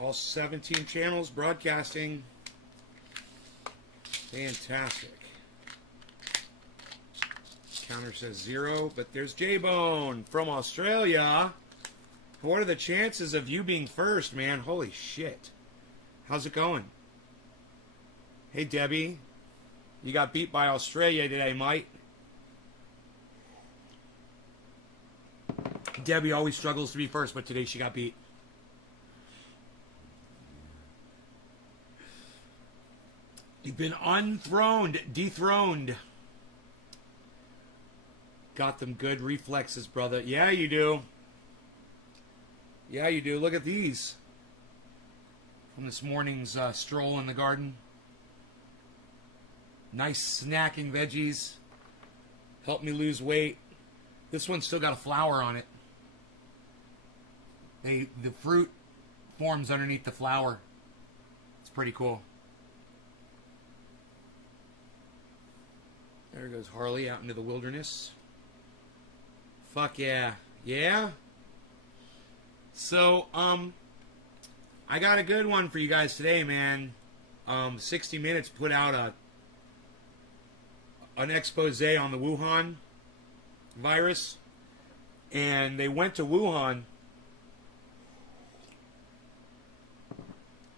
All 17 channels broadcasting. Fantastic. Counter says 0, but there's J-Bone from Australia. What are the chances of you being first, man? Holy shit. How's it going? Hey, Debbie. You got beat by Australia today, mate. Debbie always struggles to be first, but today she got beat. You've been dethroned. Got them good reflexes, brother. Yeah, you do. Yeah, you do. Look at these. From this morning's stroll in the garden. Nice snacking veggies. Helped me lose weight. This one's still got a flower on it. The fruit forms underneath the flower. It's pretty cool. There goes Harley out into the wilderness. Fuck yeah. Yeah? So, I got a good one for you guys today, man. 60 Minutes put out an expose on the Wuhan virus. And they went to Wuhan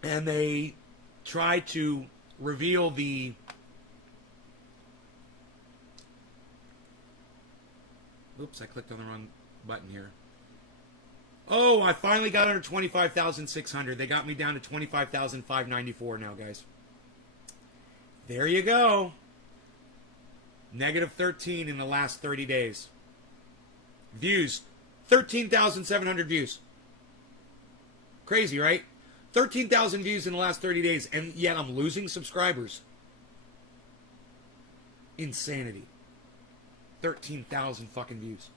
and they tried to reveal the oops, I clicked on the wrong button here. Oh, I finally got under 25,600. They got me down to 25,594 now, guys. There you go. Negative 13 in the last 30 days. Views. 13,700 views. Crazy, right? 13,000 views in the last 30 days, and yet I'm losing subscribers. Insanity. 13,000 fucking views.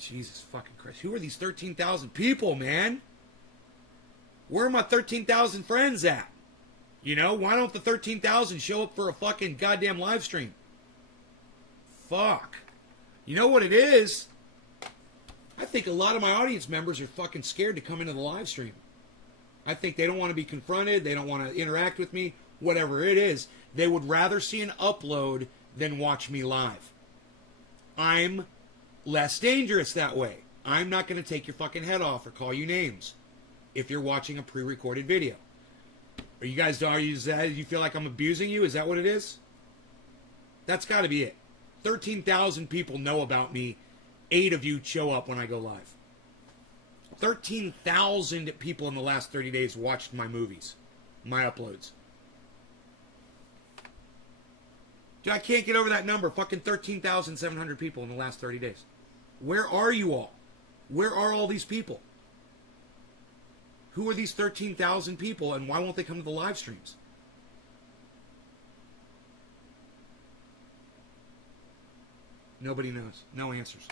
Jesus fucking Christ. Who are these 13,000 people, man? Where are my 13,000 friends at? You know, why don't the 13,000 show up for a fucking goddamn live stream? Fuck. You know what it is? I think a lot of my audience members are fucking scared to come into the live stream. I think they don't want to be confronted. They don't want to interact with me. Whatever it is. They would rather see an upload than watch me live. I'm less dangerous that way. I'm not going to take your fucking head off or call you names if you're watching a pre-recorded video. Are you guys, you feel like I'm abusing you? Is that what it is? That's got to be it. 13,000 people know about me. 8 of you show up when I go live. 13,000 people in the last 30 days watched my movies, my uploads. Dude, I can't get over that number. Fucking 13,700 people in the last 30 days. Where are you all? Where are all these people? Who are these 13,000 people, and why won't they come to the live streams? Nobody knows. No answers.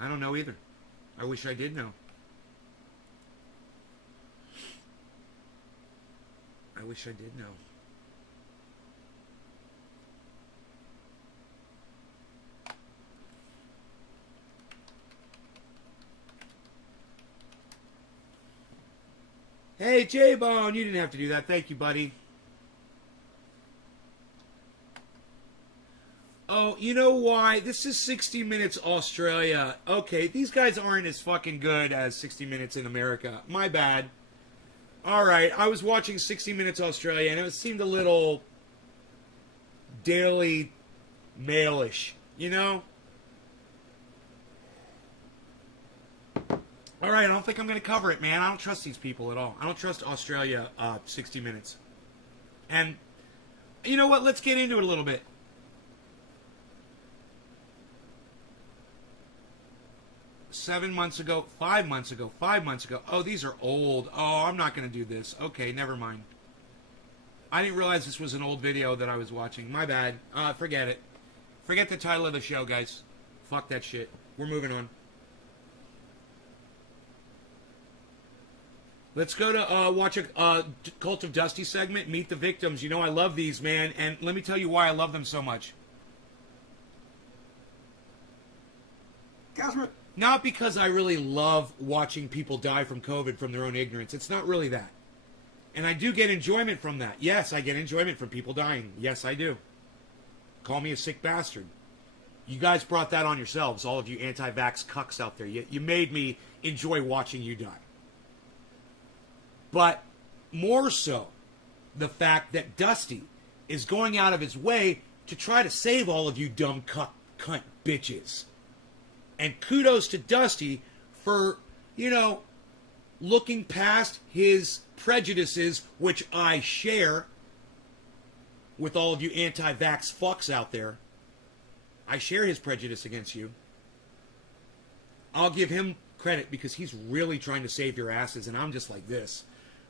I don't know either. I wish I did know. I wish I did know. Hey, J-Bone, you didn't have to do that. Thank you, buddy. Oh, you know why? This is 60 Minutes Australia. Okay, these guys aren't as fucking good as 60 Minutes in America. My bad. Alright, I was watching 60 Minutes Australia, and it seemed a little Daily Mail-ish, you know? Alright, I don't think I'm going to cover it, man. I don't trust these people at all. I don't trust Australia 60 Minutes. And, you know what? Let's get into it a little bit. Five months ago. Oh, these are old. Oh, I'm not going to do this. Okay, never mind. I didn't realize this was an old video that I was watching. My bad. Forget it. Forget the title of the show, guys. Fuck that shit. We're moving on. Let's go to watch a Cult of Dusty segment, Meet the Victims. You know I love these, man, and let me tell you why I love them so much. Casimir, Not because I really love watching people die from COVID from their own ignorance. It's not really that. And I do get enjoyment from that. Yes, I get enjoyment from people dying. Yes, I do. Call me a sick bastard. You guys brought that on yourselves, all of you anti-vax cucks out there. You made me enjoy watching you die. But more so, the fact that Dusty is going out of his way to try to save all of you dumb cunt bitches. And kudos to Dusty for, looking past his prejudices, which I share with all of you anti-vax fucks out there. I share his prejudice against you. I'll give him credit because he's really trying to save your asses, and I'm just like this.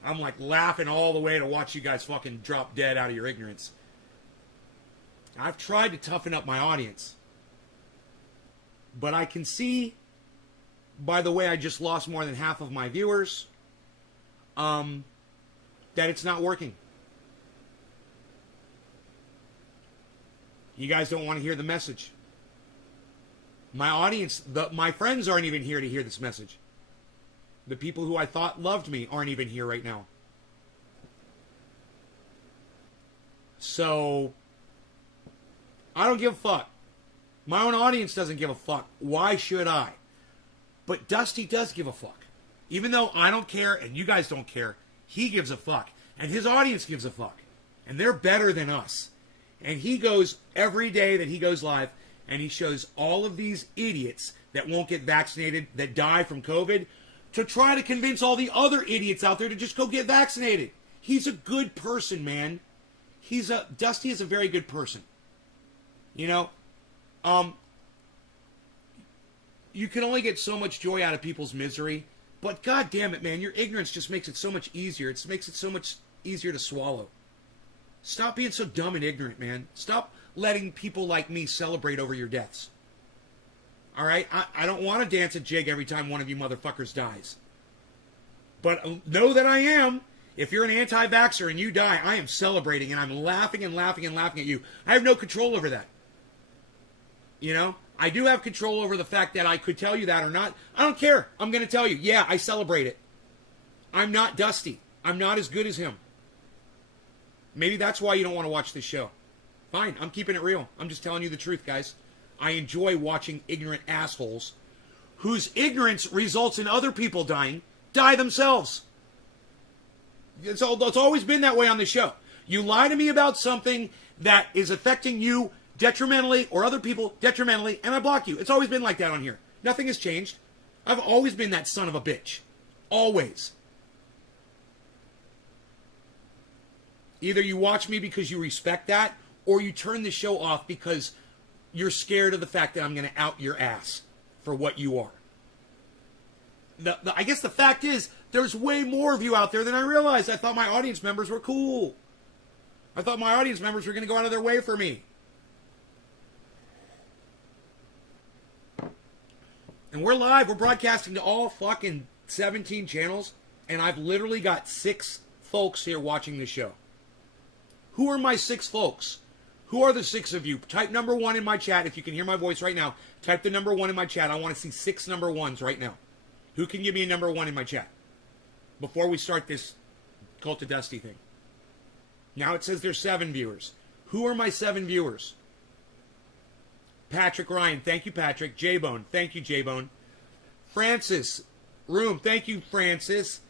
I'm like laughing all the way to watch you guys fucking drop dead out of your ignorance. I've tried to toughen up my audience. But I can see, by the way I just lost more than half of my viewers, that it's not working. You guys don't want to hear the message. My audience, my friends aren't even here to hear this message. The people who I thought loved me aren't even here right now. So, I don't give a fuck. My own audience doesn't give a fuck. Why should I? But Dusty does give a fuck. Even though I don't care and you guys don't care, he gives a fuck. And his audience gives a fuck. And they're better than us. And he goes every day that he goes live and he shows all of these idiots that won't get vaccinated, that die from COVID, to try to convince all the other idiots out there to just go get vaccinated. He's a good person, man. Dusty is a very good person. You can only get so much joy out of people's misery, but god damn it, man, your ignorance just makes it so much easier. It makes it so much easier to swallow. Stop being so dumb and ignorant, man. Stop letting people like me celebrate over your deaths. All right? I don't want to dance a jig every time one of you motherfuckers dies. But know that I am. If you're an anti-vaxxer and you die, I am celebrating and I'm laughing and laughing and laughing at you. I have no control over that. I do have control over the fact that I could tell you that or not. I don't care. I'm going to tell you. Yeah, I celebrate it. I'm not Dusty. I'm not as good as him. Maybe that's why you don't want to watch this show. Fine, I'm keeping it real. I'm just telling you the truth, guys. I enjoy watching ignorant assholes whose ignorance results in other people die themselves. It's always been that way on the show. You lie to me about something that is affecting you detrimentally or other people detrimentally, and I block you. It's always been like that on here. Nothing has changed. I've always been that son of a bitch. Always. Either you watch me because you respect that, or you turn the show off because you're scared of the fact that I'm going to out your ass for what you are. I guess the fact is, there's way more of you out there than I realized. I thought my audience members were cool. I thought my audience members were going to go out of their way for me. And we're live. We're broadcasting to all fucking 17 channels. And I've literally got 6 folks here watching the show. Who are my 6 folks? Who are the 6 of you? Type number 1 in my chat. If you can hear my voice right now, type the number 1 in my chat. I want to see 6 number 1s right now. Who can give me a number 1 in my chat? Before we start this Cult of Dusty thing. Now it says there's 7 viewers. Who are my 7 viewers? Patrick Ryan. Thank you, Patrick. J-Bone. Thank you, J-Bone. Francis Room. Thank you, Francis.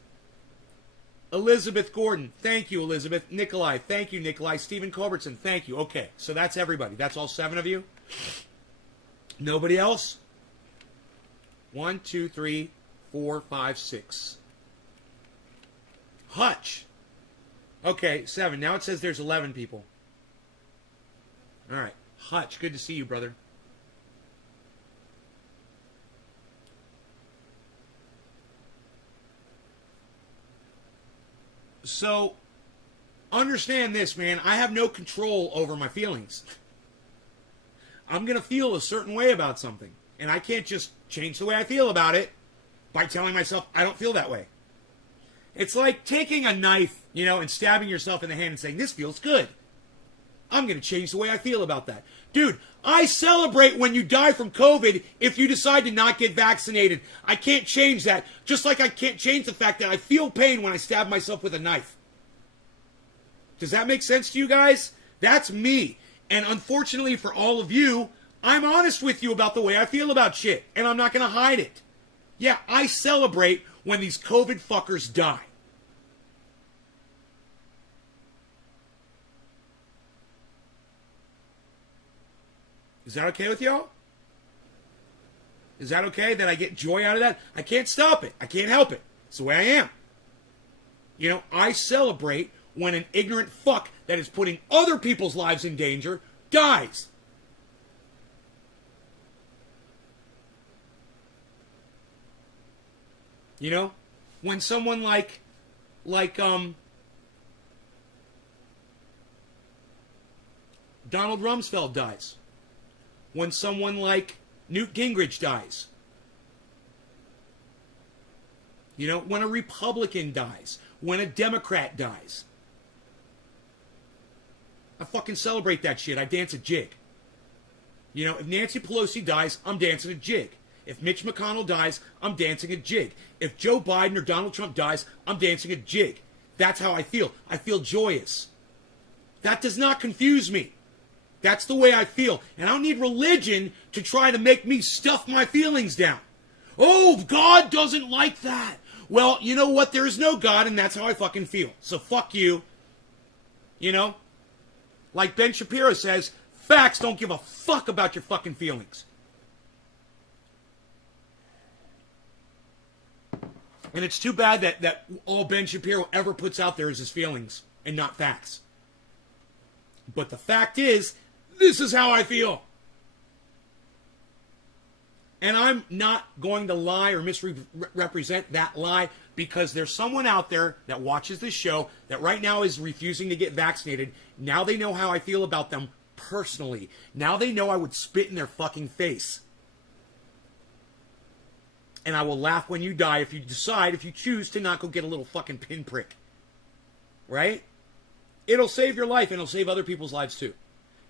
Elizabeth Gordon. Thank you, Elizabeth. Nikolai. Thank you, Nikolai. Stephen Culbertson. Thank you. Okay, so that's everybody. That's all 7 of you? Nobody else? 1, 2, 3, 4, 5, 6. Hutch. Okay, 7. Now it says there's 11 people. All right. Hutch, good to see you, brother. So, understand this, man. I have no control over my feelings. I'm going to feel a certain way about something. And I can't just change the way I feel about it by telling myself I don't feel that way. It's like taking a knife, and stabbing yourself in the hand and saying, this feels good. I'm going to change the way I feel about that. Dude, I celebrate when you die from COVID if you decide to not get vaccinated. I can't change that. Just like I can't change the fact that I feel pain when I stab myself with a knife. Does that make sense to you guys? That's me. And unfortunately for all of you, I'm honest with you about the way I feel about shit. And I'm not going to hide it. Yeah, I celebrate when these COVID fuckers die. Is that okay with y'all? Is that okay that I get joy out of that? I can't stop it. I can't help it. It's the way I am. You know, I celebrate when an ignorant fuck that is putting other people's lives in danger dies. You know, when someone like Donald Rumsfeld dies. When someone like Newt Gingrich dies. You know, when a Republican dies. When a Democrat dies. I fucking celebrate that shit. I dance a jig. You know, if Nancy Pelosi dies, I'm dancing a jig. If Mitch McConnell dies, I'm dancing a jig. If Joe Biden or Donald Trump dies, I'm dancing a jig. That's how I feel. I feel joyous. That does not confuse me. That's the way I feel. And I don't need religion to try to make me stuff my feelings down. Oh, God doesn't like that. Well, you know what? There is no God, and that's how I fucking feel. So fuck you. You know? Like Ben Shapiro says, facts don't give a fuck about your fucking feelings. And it's too bad that all Ben Shapiro ever puts out there is his feelings and not facts. But the fact is, this is how I feel. And I'm not going to lie or misrepresent that lie because there's someone out there that watches this show that right now is refusing to get vaccinated. Now they know how I feel about them personally. Now they know I would spit in their fucking face. And I will laugh when you die if you choose to not go get a little fucking pinprick. Right? It'll save your life and it'll save other people's lives too.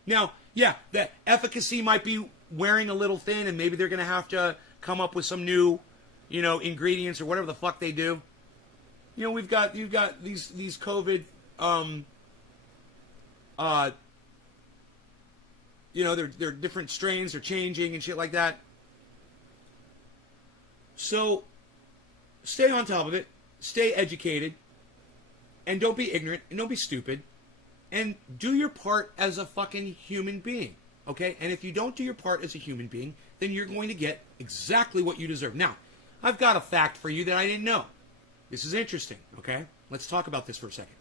Now, yeah, the efficacy might be wearing a little thin and maybe they're going to have to come up with some new, you know, ingredients or whatever the fuck they do. You know, you've got these COVID, you know, they're different strains, they're changing and shit like that. So, stay on top of it, stay educated, and don't be ignorant, and don't be stupid, and do your part as a fucking human being, okay? And if you don't do your part as a human being, then you're going to get exactly what you deserve. Now, I've got a fact for you that I didn't know. This is interesting, okay? Let's talk about this for a second.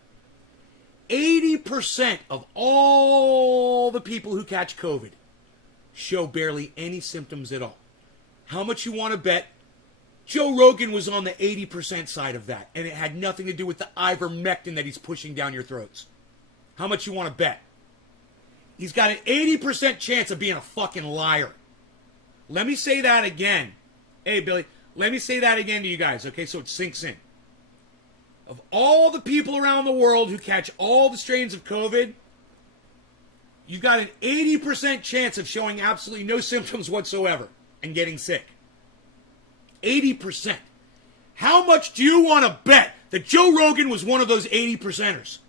80% of all the people who catch COVID show barely any symptoms at all. How much you want to bet Joe Rogan was on the 80% side of that, and it had nothing to do with the ivermectin that he's pushing down your throats? How much you want to bet? He's got an 80% chance of being a fucking liar. Let me say that again. Hey, Billy, let me say that again to you guys, okay, so it sinks in. Of all the people around the world who catch all the strains of COVID, you've got an 80% chance of showing absolutely no symptoms whatsoever and getting sick. 80%. How much do you want to bet that Joe Rogan was one of those 80%ers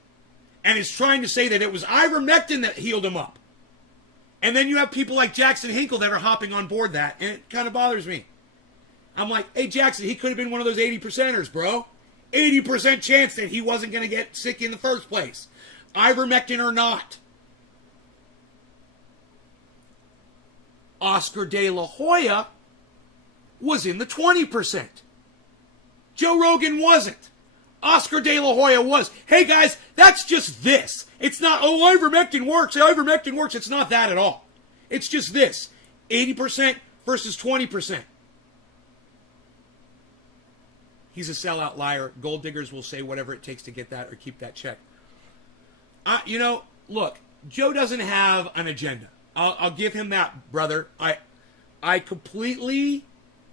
and is trying to say that it was ivermectin that healed him up? And then you have people like Jackson Hinkle that are hopping on board that, and it kind of bothers me. I'm like, hey, Jackson, he could have been one of those 80%ers, bro. 80% chance that he wasn't going to get sick in the first place. Ivermectin or not. Oscar De La Hoya was in the 20%. Joe Rogan wasn't. Oscar De La Hoya was. Hey guys, that's just this. It's not, oh, ivermectin works. Ivermectin works. It's not that at all. It's just this. 80% versus 20%. He's a sellout liar. Gold diggers will say whatever it takes to get that or keep that check. You know, look, Joe doesn't have an agenda. I'll give him that, brother. I completely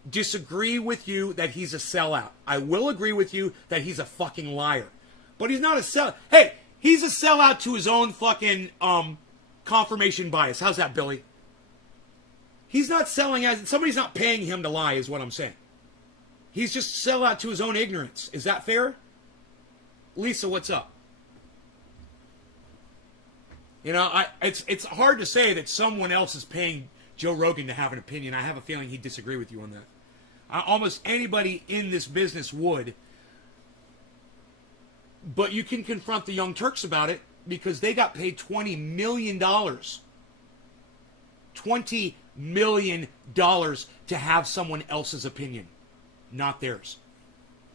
disagree with you that he's a sellout. I will agree with you that he's a fucking liar. But he's not a sellout. Hey, he's a sellout to his own fucking confirmation bias. How's that, Billy? He's not selling as... Somebody's not paying him to lie is what I'm saying. He's just sell out to his own ignorance. Is that fair? Lisa, what's up? You know, it's hard to say that someone else is paying Joe Rogan to have an opinion. I have a feeling he'd disagree with you on that. Almost anybody in this business would. But you can confront the Young Turks about it because they got paid $20 million. $20 million to have someone else's opinion, not theirs.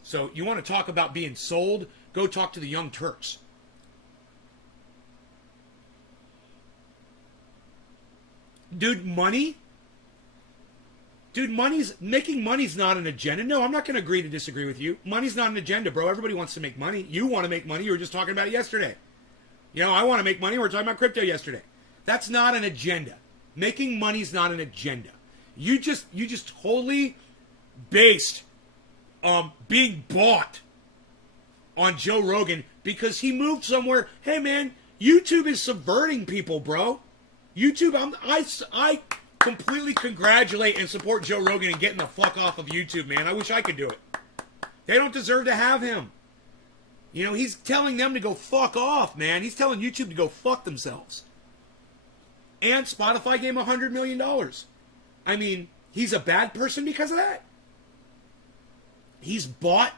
So you want to talk about being sold? Go talk to the Young Turks. Dude, making money's not an agenda. No, I'm not going to agree to disagree with you. Money's not an agenda, bro. Everybody wants to make money. You want to make money. You were just talking about it yesterday. You know, I want to make money. We were talking about crypto yesterday. That's not an agenda. Making money's not an agenda. You just totally based being bought on Joe Rogan because he moved somewhere. Hey, man, YouTube is subverting people, bro. YouTube, I completely congratulate and support Joe Rogan and getting the fuck off of YouTube, man. I wish I could do it. They don't deserve to have him. You know, he's telling them to go fuck off, man. He's telling YouTube to go fuck themselves. And Spotify gave him $100 million. I mean, he's a bad person because of that? He's bought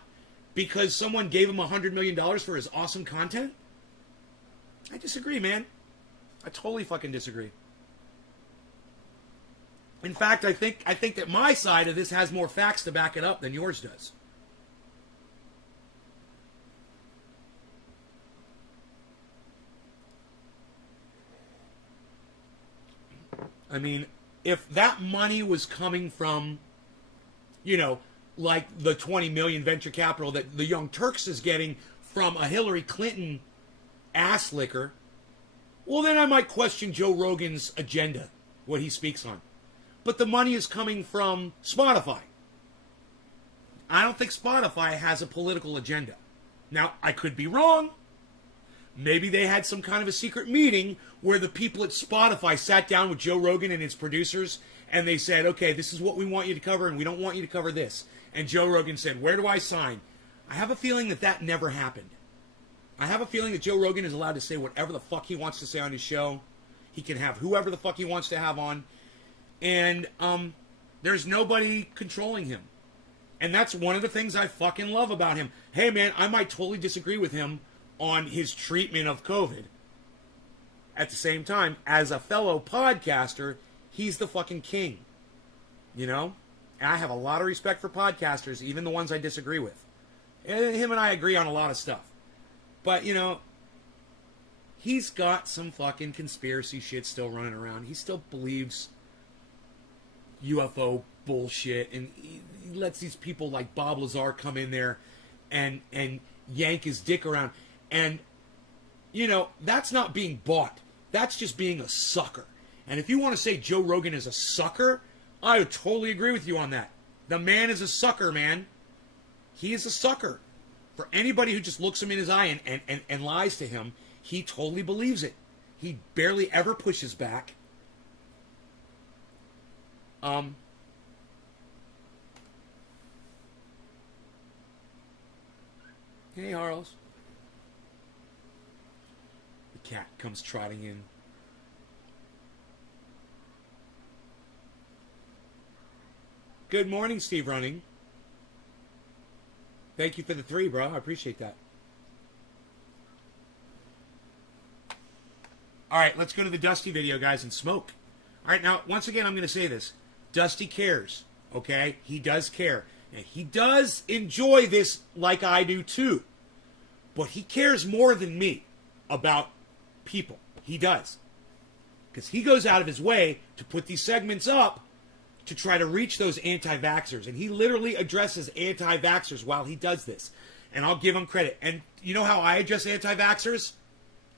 because someone gave him $100 million for his awesome content? I disagree, man. I totally fucking disagree. In fact, I think that my side of this has more facts to back it up than yours does. I mean, if that money was coming from, you know, like the 20 million venture capital that the Young Turks is getting from a Hillary Clinton ass licker, well, then I might question Joe Rogan's agenda, what he speaks on. But the money is coming from Spotify. I don't think Spotify has a political agenda. Now, I could be wrong. Maybe they had some kind of a secret meeting where the people at Spotify sat down with Joe Rogan and his producers and they said, okay, this is what we want you to cover and we don't want you to cover this. And Joe Rogan said, where do I sign? I have a feeling that never happened. I have a feeling that Joe Rogan is allowed to say whatever the fuck he wants to say on his show. He can have whoever the fuck he wants to have on. And there's nobody controlling him. And that's one of the things I fucking love about him. Hey, man, I might totally disagree with him on his treatment of COVID. At the same time, as a fellow podcaster, he's the fucking king. You know? And I have a lot of respect for podcasters, even the ones I disagree with. And him and I agree on a lot of stuff. But, you know, he's got some fucking conspiracy shit still running around. He still believes UFO bullshit, and he lets these people like Bob Lazar come in there and yank his dick around. And, you know, that's not being bought. That's just being a sucker. And if you want to say Joe Rogan is a sucker, I would totally agree with you on that. The man is a sucker, man. He is a sucker. For anybody who just looks him in his eye and lies to him, he totally believes it. He barely ever pushes back. Hey, Harles. The cat comes trotting in. Good morning, Steve Running. Thank you for the 3, bro. I appreciate that. All right, let's go to the Dusty video, guys, and smoke. All right, now, once again, I'm going to say this. Dusty cares, okay? He does care. And he does enjoy this like I do, too. But he cares more than me about people. He does. Because he goes out of his way to put these segments up to try to reach those anti-vaxxers. And he literally addresses anti-vaxxers while he does this. And I'll give him credit. And you know how I address anti-vaxxers?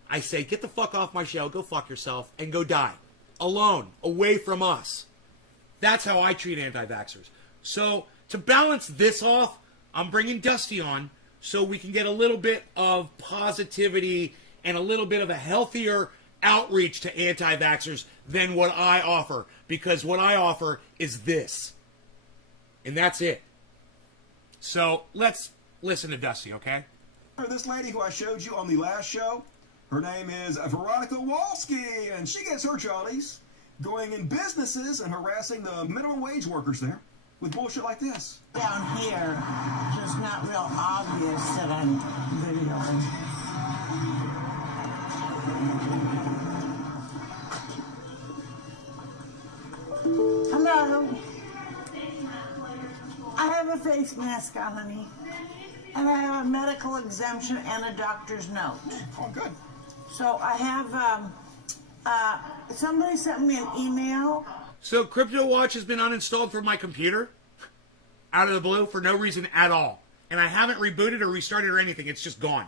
I say, get the fuck off my show, go fuck yourself, and go die. Alone, away from us. That's how I treat anti-vaxxers. So, to balance this off, I'm bringing Dusty on so we can get a little bit of positivity and a little bit of a healthier outreach to anti-vaxxers than what I offer, because what I offer is this. And that's it. So let's listen to Dusty, okay? This lady who I showed you on the last show, her name is Veronica Walski, and she gets her jollies going in businesses and harassing the minimum wage workers there with bullshit like this. Down here, just not real obvious that I'm videoing. Hello. I have a face mask on, honey. And I have a medical exemption and a doctor's note. Oh, good. So I have, somebody sent me an email. So CryptoWatch has been uninstalled from my computer out of the blue for no reason at all. And I haven't rebooted or restarted or anything. It's just gone.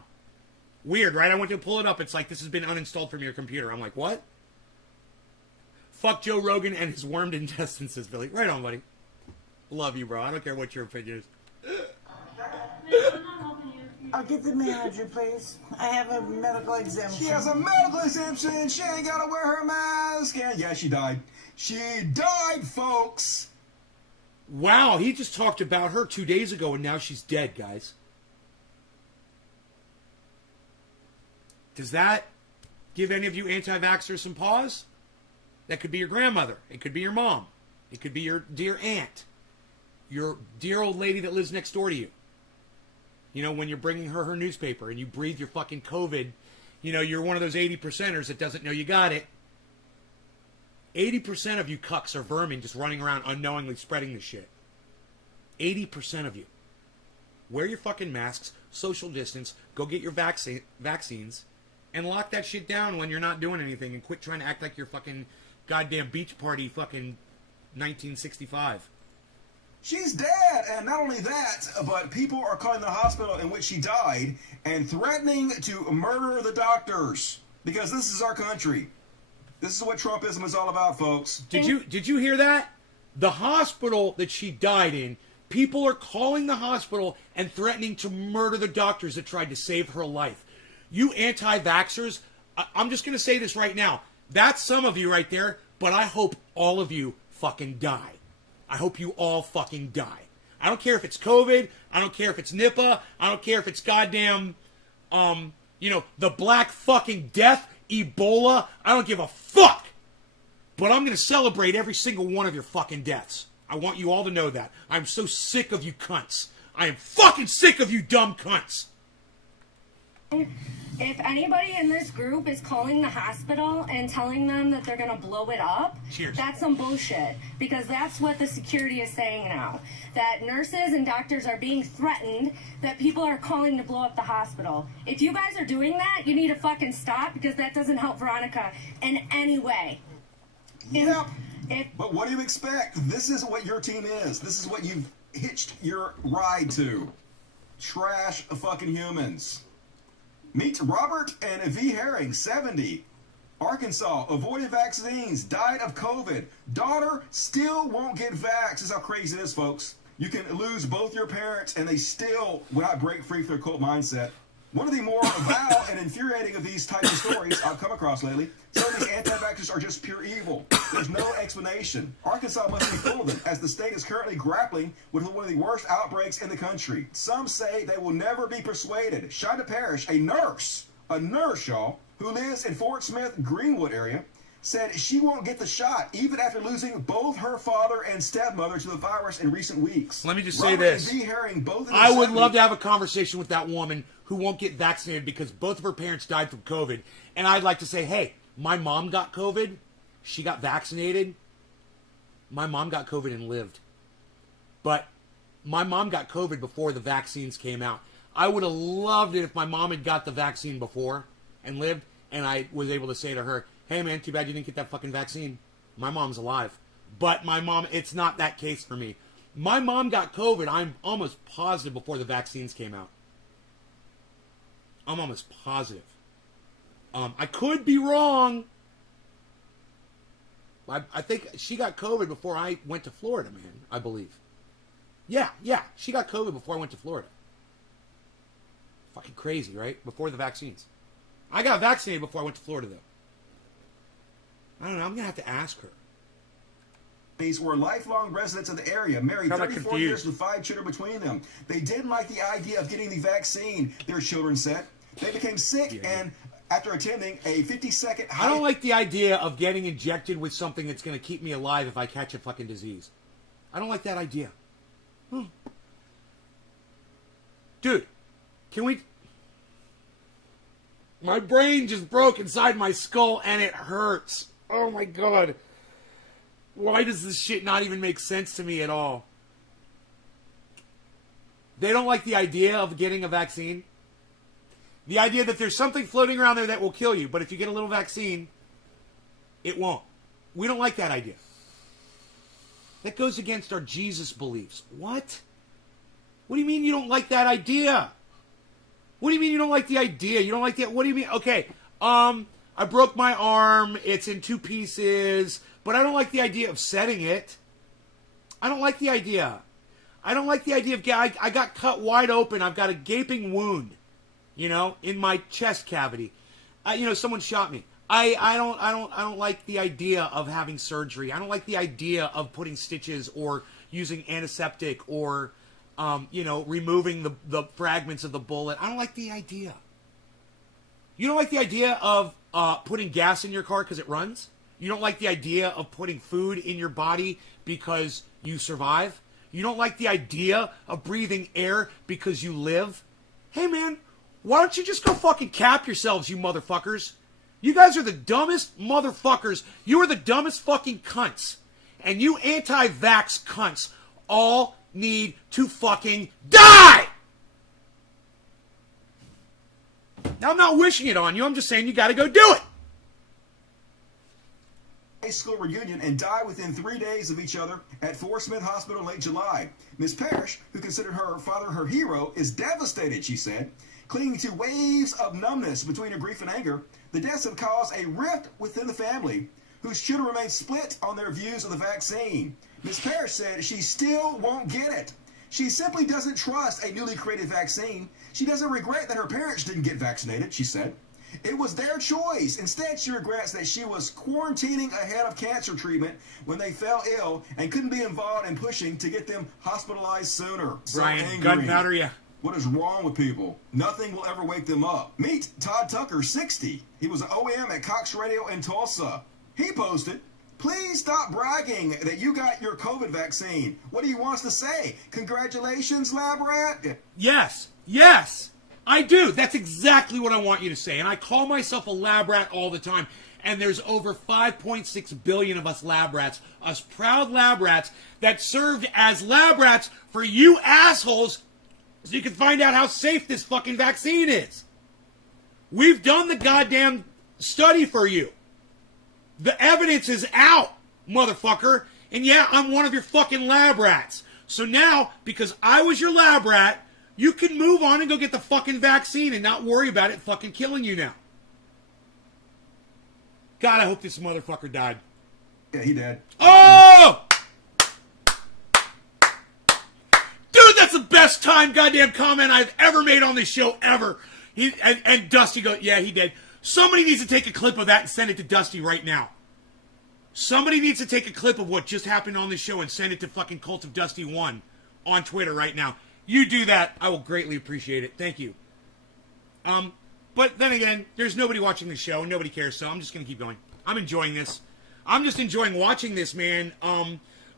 Weird, right? I went to pull it up. It's like, this has been uninstalled from your computer. I'm like, what? Fuck Joe Rogan and his wormed intestines, says Billy. Right on, buddy. Love you, bro. I don't care what your opinion is. I'll get the manager, please. I have a medical exemption. She has a medical exemption. She ain't got to wear her mask. And yeah, she died. She died, folks. Wow, he just talked about her 2 days ago, and now she's dead, guys. Does that give any of you anti-vaxxers some pause? That could be your grandmother. It could be your mom. It could be your dear aunt. Your dear old lady that lives next door to you. You know, when you're bringing her her newspaper and you breathe your fucking COVID, you know, you're one of those 80%ers that doesn't know you got it. 80% of you cucks are vermin just running around unknowingly spreading this shit. 80% of you. Wear your fucking masks, social distance, go get your vaccines, and lock that shit down when you're not doing anything, and quit trying to act like you're fucking goddamn beach party fucking 1965. She's dead, and not only that, but people are calling the hospital in which she died and threatening to murder the doctors, because this is our country. This is what Trumpism is all about, folks. Did you hear that? The hospital that she died in, people are calling the hospital and threatening to murder the doctors that tried to save her life. You anti-vaxxers, I'm just going to say this right now. That's some of you right there, but I hope all of you fucking die. I hope you all fucking die. I don't care if it's COVID. I don't care if it's Nipah. I don't care if it's goddamn, the Black fucking Death, Ebola. I don't give a fuck. But I'm going to celebrate every single one of your fucking deaths. I want you all to know that. I'm so sick of you cunts. I am fucking sick of you dumb cunts. If anybody in this group is calling the hospital and telling them that they're going to blow it up, Cheers. That's some bullshit. Because that's what the security is saying now. That nurses and doctors are being threatened, that people are calling to blow up the hospital. If you guys are doing that, you need to fucking stop, because that doesn't help Veronica in any way. Yeah. But what do you expect? This is what your team is. This is what you've hitched your ride to. Trash fucking humans. Meet Robert and V. Herring, 70. Arkansas, avoided vaccines, died of COVID. Daughter still won't get vaxxed. This is how crazy it is, folks. You can lose both your parents and they still will not break free from their cult mindset. One of the more vile and infuriating of these types of stories I've come across lately. Some of these anti-vaxxers are just pure evil. There's no explanation. Arkansas must be full of them, as the state is currently grappling with one of the worst outbreaks in the country. Some say they will never be persuaded. Shonda Parrish, a nurse, y'all, who lives in Fort Smith, Greenwood area, said she won't get the shot, even after losing both her father and stepmother to the virus in recent weeks. Let me just say this. And V. Herring, both in I would 70s. love to have a conversation with that woman who won't get vaccinated because both of her parents died from COVID. And I'd like to say, hey, my mom got COVID. She got vaccinated. My mom got COVID and lived. But my mom got COVID before the vaccines came out. I would have loved it if my mom had got the vaccine before and lived, and I was able to say to her, hey, man, too bad you didn't get that fucking vaccine. My mom's alive. But my mom, it's not that case for me. My mom got COVID, I'm almost positive, before the vaccines came out. I'm almost positive. I could be wrong. I think she got COVID before I went to Florida, man, I believe. Yeah, she got COVID before I went to Florida. Fucking crazy, right? Before the vaccines. I got vaccinated before I went to Florida, though. I don't know. I'm going to have to ask her. These were lifelong residents of the area, married Kinda 34 years confused. with 5 children between them. They didn't like the idea of getting the vaccine, their children said. They became sick and after attending a 50-second... I don't like the idea of getting injected with something that's going to keep me alive if I catch a fucking disease. I don't like that idea. Dude, can we... My brain just broke inside my skull and it hurts. Oh my god. Why does this shit not even make sense to me at all? They don't like the idea of getting a vaccine. The idea that there's something floating around there that will kill you, but if you get a little vaccine, it won't. We don't like that idea. That goes against our Jesus beliefs. What? What do you mean you don't like that idea? What do you mean you don't like the idea? You don't like the... What do you mean? Okay, I broke my arm. It's in 2 pieces. But I don't like the idea of setting it. I don't like the idea. I don't like the idea of... I got cut wide open. I've got a gaping wound, you know, in my chest cavity. Someone shot me. I don't like the idea of having surgery. I don't like the idea of putting stitches or using antiseptic or, removing the fragments of the bullet. I don't like the idea. You don't like the idea of putting gas in your car because it runs? You don't like the idea of putting food in your body because you survive? You don't like the idea of breathing air because you live? Hey, man, why don't you just go fucking cap yourselves, you motherfuckers? You guys are the dumbest motherfuckers. You are the dumbest fucking cunts. And you anti-vax cunts all need to fucking die! Now, I'm not wishing it on you. I'm just saying you gotta go do it. High school reunion and die within 3 days of each other at Fort Smith Hospital in late July. Ms. Parrish, who considered her father her hero, is devastated, she said. Clinging to waves of numbness between her grief and anger, the deaths have caused a rift within the family, whose children remain split on their views of the vaccine. Ms. Parrish said she still won't get it. She simply doesn't trust a newly created vaccine. She doesn't regret that her parents didn't get vaccinated, she said. It was their choice. Instead, she regrets that she was quarantining ahead of cancer treatment when they fell ill and couldn't be involved in pushing to get them hospitalized sooner. Brian, gunpowder, yeah. What is wrong with people? Nothing will ever wake them up. Meet Todd Tucker, 60. He was an OM at Cox Radio in Tulsa. He posted, "Please stop bragging that you got your COVID vaccine. What do you want us to say? Congratulations, lab rat?" Yes, I do. That's exactly what I want you to say. And I call myself a lab rat all the time. And there's over 5.6 billion of us lab rats, us proud lab rats that served as lab rats for you assholes so you can find out how safe this fucking vaccine is. We've done the goddamn study for you. The evidence is out, motherfucker. And yeah, I'm one of your fucking lab rats. So now, because I was your lab rat, you can move on and go get the fucking vaccine and not worry about it fucking killing you now. God, I hope this motherfucker died. Yeah, he did. Oh! Dude, that's the best time goddamn comment I've ever made on this show ever. And Dusty goes, yeah, he did. Somebody needs to take a clip of that and send it to Dusty right now. Somebody needs to take a clip of what just happened on this show and send it to fucking Cult of Dusty 1 on Twitter right now. You do that, I will greatly appreciate it. Thank you. But then again, there's nobody watching the show. Nobody cares, so I'm just going to keep going. I'm enjoying this. I'm just enjoying watching this, man.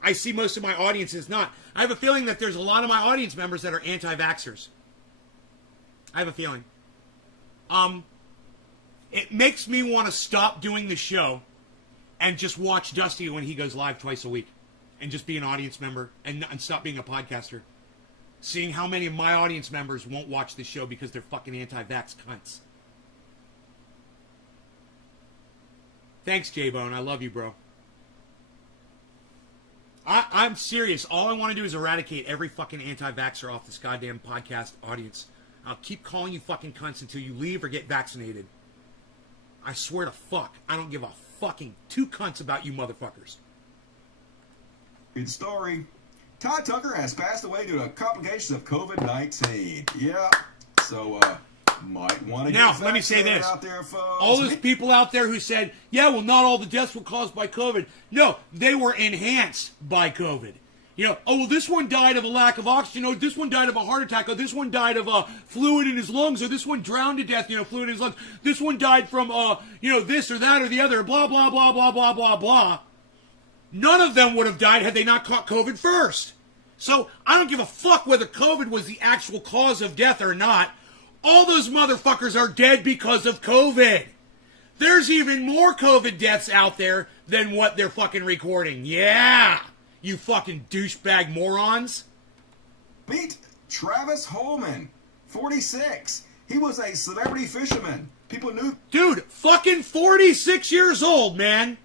I see most of my audience is not. I have a feeling that there's a lot of my audience members that are anti-vaxxers. I have a feeling. It makes me want to stop doing the show and just watch Dusty when he goes live twice a week. And just be an audience member and stop being a podcaster. Seeing how many of my audience members won't watch this show because they're fucking anti-vax cunts. Thanks, J-Bone. I love you, bro. I'm serious. All I want to do is eradicate every fucking anti-vaxxer off this goddamn podcast audience. I'll keep calling you fucking cunts until you leave or get vaccinated. I swear to fuck. I don't give a fucking two cunts about you motherfuckers. Good story. Todd Tucker has passed away due to complications of COVID-19. Yeah. So, Might want to Now, get let me say vaccinated this. out there, folks. All those people out there who said, yeah, well, not all the deaths were caused by COVID. No, they were enhanced by COVID. You know, oh, well, this one died of a lack of oxygen. Oh, this one died of a heart attack. Oh, this one died of fluid in his lungs. Or this one drowned to death, fluid in his lungs. This one died from, this or that or the other. Blah, blah, blah, blah, blah, blah, blah. None of them would have died had they not caught COVID first. So I don't give a fuck whether COVID was the actual cause of death or not. All those motherfuckers are dead because of COVID. There's even more COVID deaths out there than what they're fucking recording. Yeah, you fucking douchebag morons. Meet Travis Holman, 46. He was a celebrity fisherman. People knew. Dude, fucking 46 years old, man.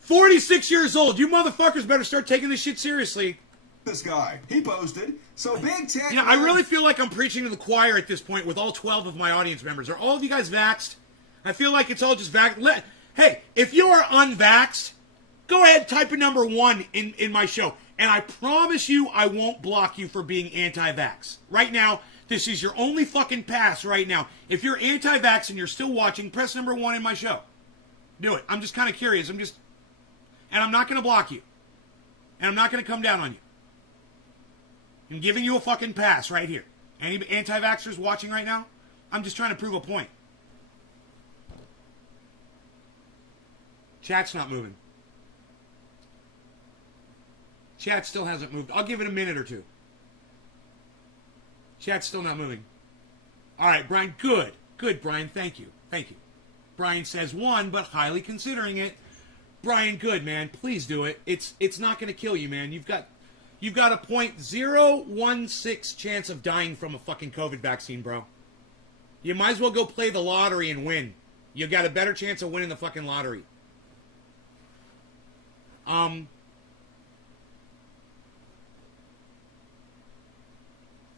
46 years old. You motherfuckers better start taking this shit seriously. This guy. He posted. So big tech. I really feel like I'm preaching to the choir at this point with all 12 of my audience members. Are all of you guys vaxxed? I feel like it's all just vaxxed. Hey, if you are unvaxxed, go ahead, type a number 1 in my show. And I promise you I won't block you for being anti-vax. Right now, this is your only fucking pass right now. If you're anti-vax and you're still watching, press number 1 in my show. Do it. I'm just kind of curious. And I'm not going to block you. And I'm not going to come down on you. I'm giving you a fucking pass right here. Any anti-vaxxers watching right now? I'm just trying to prove a point. Chat's not moving. Chat still hasn't moved. I'll give it a minute or two. Chat's still not moving. All right, Brian. Good. Good, Brian. Thank you. Thank you. Brian says 1, but highly considering it. Brian, good, man. Please do it. It's not going to kill you, man. You've got a 0.016 chance of dying from a fucking COVID vaccine, bro. You might as well go play the lottery and win. You got a better chance of winning the fucking lottery.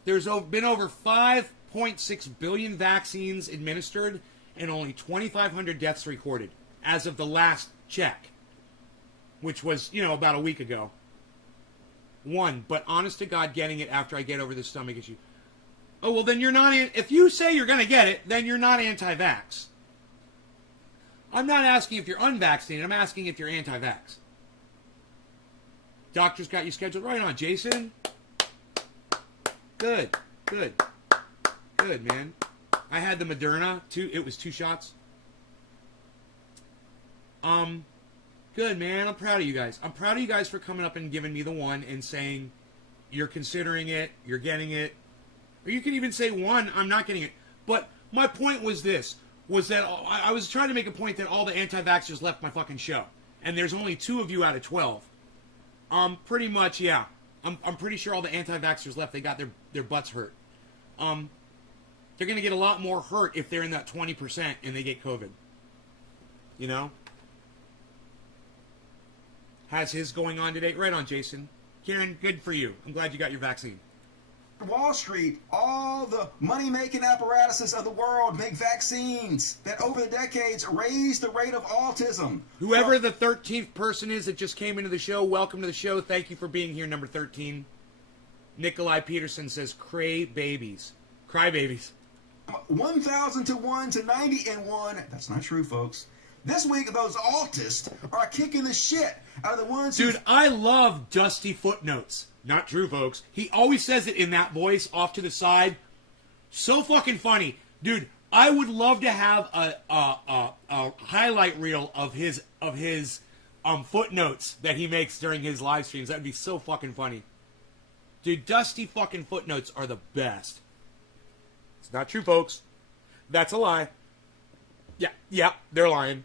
There's been over 5.6 billion vaccines administered and only 2,500 deaths recorded as of the last check, which was, about a week ago. 1, but honest to God, getting it after I get over the stomach issue. Oh, well, then you're not... If you say you're going to get it, then you're not anti-vax. I'm not asking if you're unvaccinated. I'm asking if you're anti-vax. Doctor's got you scheduled right on, Jason. Good, good, good, man. I had the Moderna, it was 2 shots. Good, man. I'm proud of you guys. I'm proud of you guys for coming up and giving me the 1 and saying you're considering it, you're getting it. Or you can even say 1, I'm not getting it. But my point was this, was that I was trying to make a point that all the anti-vaxxers left my fucking show. And there's only 2 of you out of 12. Pretty much, yeah. I'm pretty sure all the anti-vaxxers left, they got their butts hurt. They're going to get a lot more hurt if they're in that 20% and they get COVID. Has his going on today? Right on, Jason. Kieran, good for you. I'm glad you got your vaccine. Wall Street, all the money-making apparatuses of the world make vaccines that over the decades raise the rate of autism. Whoever the 13th person is that just came into the show, welcome to the show. Thank you for being here, number 13. Nikolai Peterson says, cry babies. 1,000 to 1 to 90 and 1. That's not true, folks. This week, those autists are kicking the shit out of the ones who... Dude, I love Dusty Footnotes. Not true, folks. He always says it in that voice, off to the side. So fucking funny. Dude, I would love to have a highlight reel of his footnotes that he makes during his live streams. That would be so fucking funny. Dude, Dusty fucking Footnotes are the best. It's not true, folks. That's a lie. Yeah, they're lying.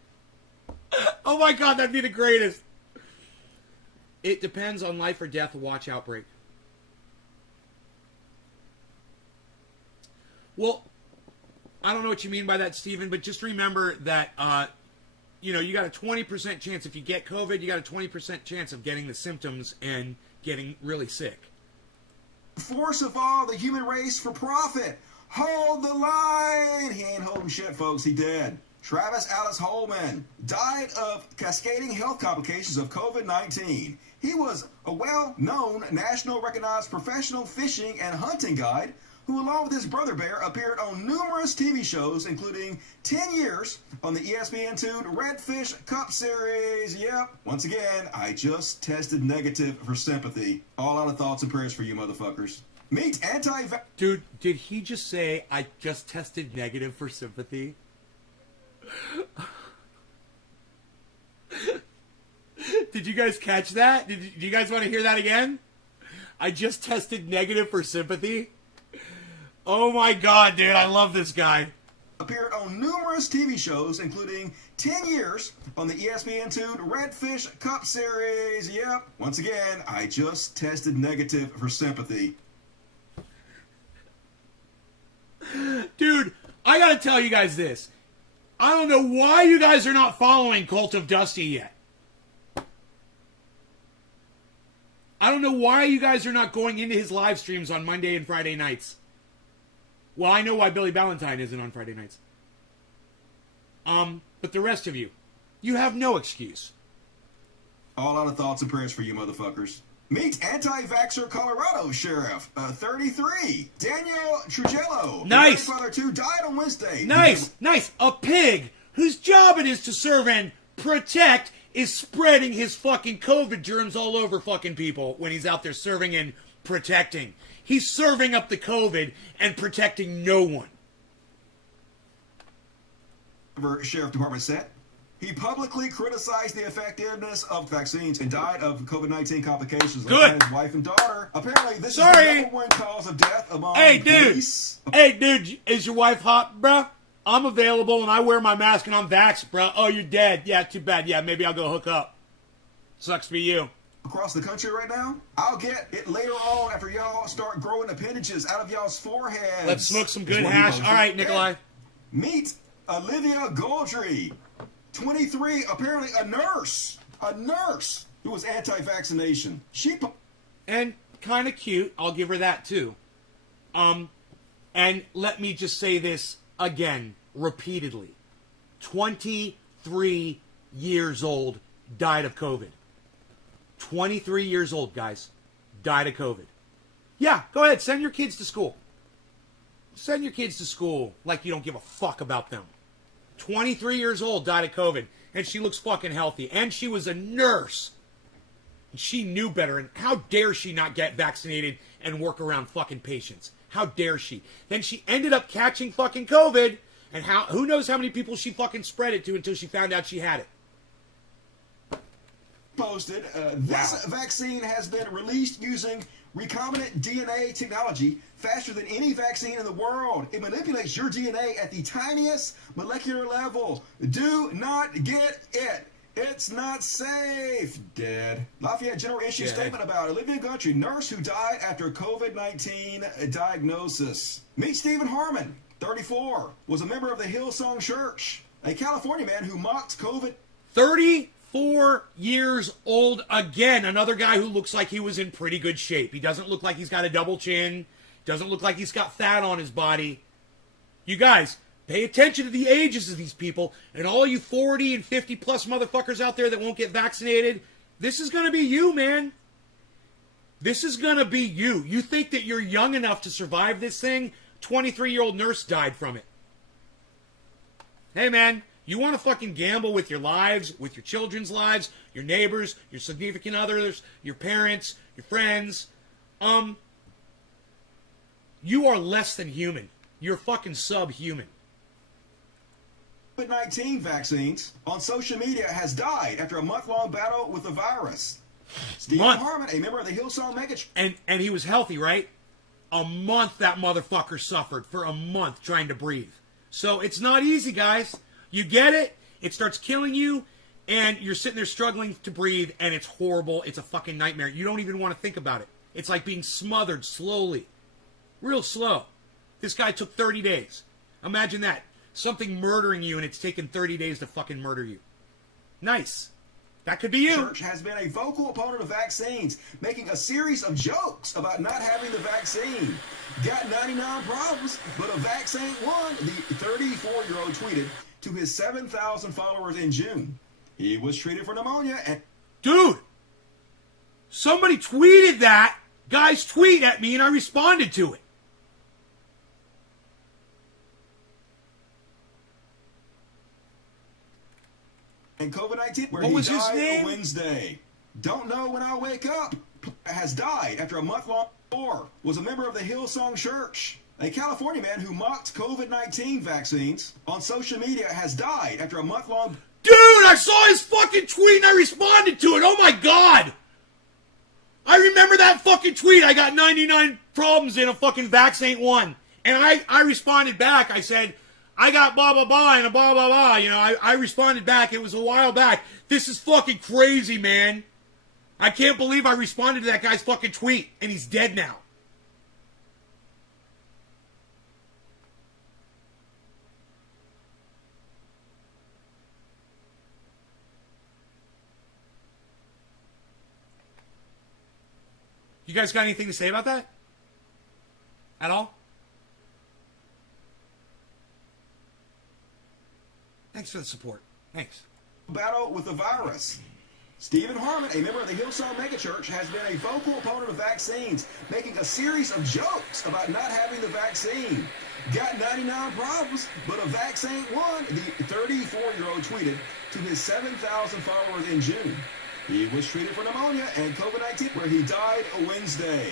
Oh my God, that'd be the greatest. It depends on life or death. Watch outbreak. Well, I don't know what you mean by that, Stephen, but just remember that, you got a 20% chance if you get COVID, you got a 20% chance of getting the symptoms and getting really sick. Force of all the human race for profit. Hold the line. He ain't holding shit, folks. He dead. Travis Alice Holman died of cascading health complications of COVID-19. He was a well-known, national recognized professional fishing and hunting guide who along with his brother Bear appeared on numerous TV shows, including 10 years on the ESPN-tuned Redfish Cup Series. Yep, once again, I just tested negative for sympathy. All out of thoughts and prayers for you motherfuckers. Meet anti-vax... Dude, did he just say, I just tested negative for sympathy? Did you guys catch that? Do you guys want to hear that again? I just tested negative for sympathy? Oh my god, dude, I love this guy. Appeared on numerous TV shows, including 10 years on the ESPN-tuned Redfish Cup Series. Yep, once again, I just tested negative for sympathy. Dude, I gotta tell you guys this. I don't know why you guys are not following Cult of Dusty yet. I don't know why you guys are not going into his live streams on Monday and Friday nights. Well, I know why Billy Ballantyne isn't on Friday nights. But the rest of you, you have no excuse. All out of thoughts and prayers for you motherfuckers. Meet anti-vaxxer Colorado Sheriff, 33, Daniel Trujillo. Nice. Father 2 died on Wednesday. Nice. A pig whose job it is to serve and protect is spreading his fucking COVID germs all over fucking people when he's out there serving and protecting. He's serving up the COVID and protecting no one. Sheriff Department said he publicly criticized the effectiveness of vaccines and died of COVID-19 complications. Good. Like his wife and daughter. Apparently, this is the number one cause of death among police. Hey, dude, is your wife hot, bruh? I'm available and I wear my mask and I'm vaxxed, bruh. Oh, you're dead. Yeah, too bad. Yeah, maybe I'll go hook up. Sucks to be you. Across the country right now, I'll get it later on after y'all start growing appendages out of y'all's foreheads. Let's smoke some good hash. All right, Nikolai. Meet Olivia Goldry, 23, apparently a nurse who was anti-vaccination. And kind of cute. I'll give her that too. And let me just say this again, repeatedly. 23 years old, died of COVID. 23 years old, guys, died of COVID. Yeah, go ahead, send your kids to school. Send your kids to school like you don't give a fuck about them. 23 years old, died of COVID, and she looks fucking healthy. And she was a nurse. And she knew better, and how dare she not get vaccinated and work around fucking patients? How dare she? Then she ended up catching fucking COVID, and who knows how many people she fucking spread it to until she found out she had it. Posted, this vaccine has been released using recombinant DNA technology faster than any vaccine in the world. It manipulates your DNA at the tiniest molecular level. Do not get it. It's not safe. Dead. Lafayette General issued statement about Olivia Gundry, nurse who died after COVID-19 diagnosis. Meet Stephen Harmon, 34, was a member of the Hillsong Church, a California man who mocked COVID. 34 years old again. Another guy who looks like he was in pretty good shape. He doesn't look like he's got a double chin. Doesn't look like he's got fat on his body. You guys, pay attention to the ages of these people. And all you 40 and 50 plus motherfuckers out there that won't get vaccinated, this is going to be you, man. This is going to be you. You think that you're young enough to survive this thing? 23-year-old nurse died from it. Hey, man. You want to fucking gamble with your lives, with your children's lives, your neighbors, your significant others, your parents, your friends. You are less than human. You're fucking subhuman. COVID-19 vaccines on social media has died after a month-long battle with the virus. Stephen Harmon, a member of the Hillsong megachurch. And he was healthy, right? A month that motherfucker suffered for a month trying to breathe. So it's not easy, guys. You get it? It starts killing you, and you're sitting there struggling to breathe, and it's horrible. It's a fucking nightmare. You don't even want to think about it. It's like being smothered slowly. Real slow. This guy took 30 days. Imagine that. Something murdering you, and it's taken 30 days to fucking murder you. Nice. That could be you. Church has been a vocal opponent of vaccines, making a series of jokes about not having the vaccine. Got 99 problems, but a vaccine won, the 34-year-old tweeted to his 7,000 followers in June. He was treated for pneumonia and... Dude! Somebody tweeted that guy's tweet at me and I responded to it. and COVID-19, where What he was his died name? Wednesday. Don't know when I'll wake up. Has died after a month-long war. Was a member of the Hillsong Church. A California man who mocked COVID-19 vaccines on social media has died after a month-long... Dude, I saw his fucking tweet and I responded to it. Oh my God. I remember that fucking tweet. I got 99 problems and a fucking vax ain't one. And I responded back. I said, I got blah, blah, blah, and a blah, blah, blah. You know, I responded back. It was a while back. This is fucking crazy, man. I can't believe I responded to that guy's fucking tweet, and he's dead now. You guys got anything to say about that? At all? Thanks for the support. Thanks. battle with the virus. Stephen Harmon, a member of the Hillsong megachurch, has been a vocal opponent of vaccines, making a series of jokes about not having the vaccine. Got 99 problems, but a vax ain't one, the 34-year-old tweeted to his 7,000 followers in June. He was treated for pneumonia and COVID-19, where he died Wednesday.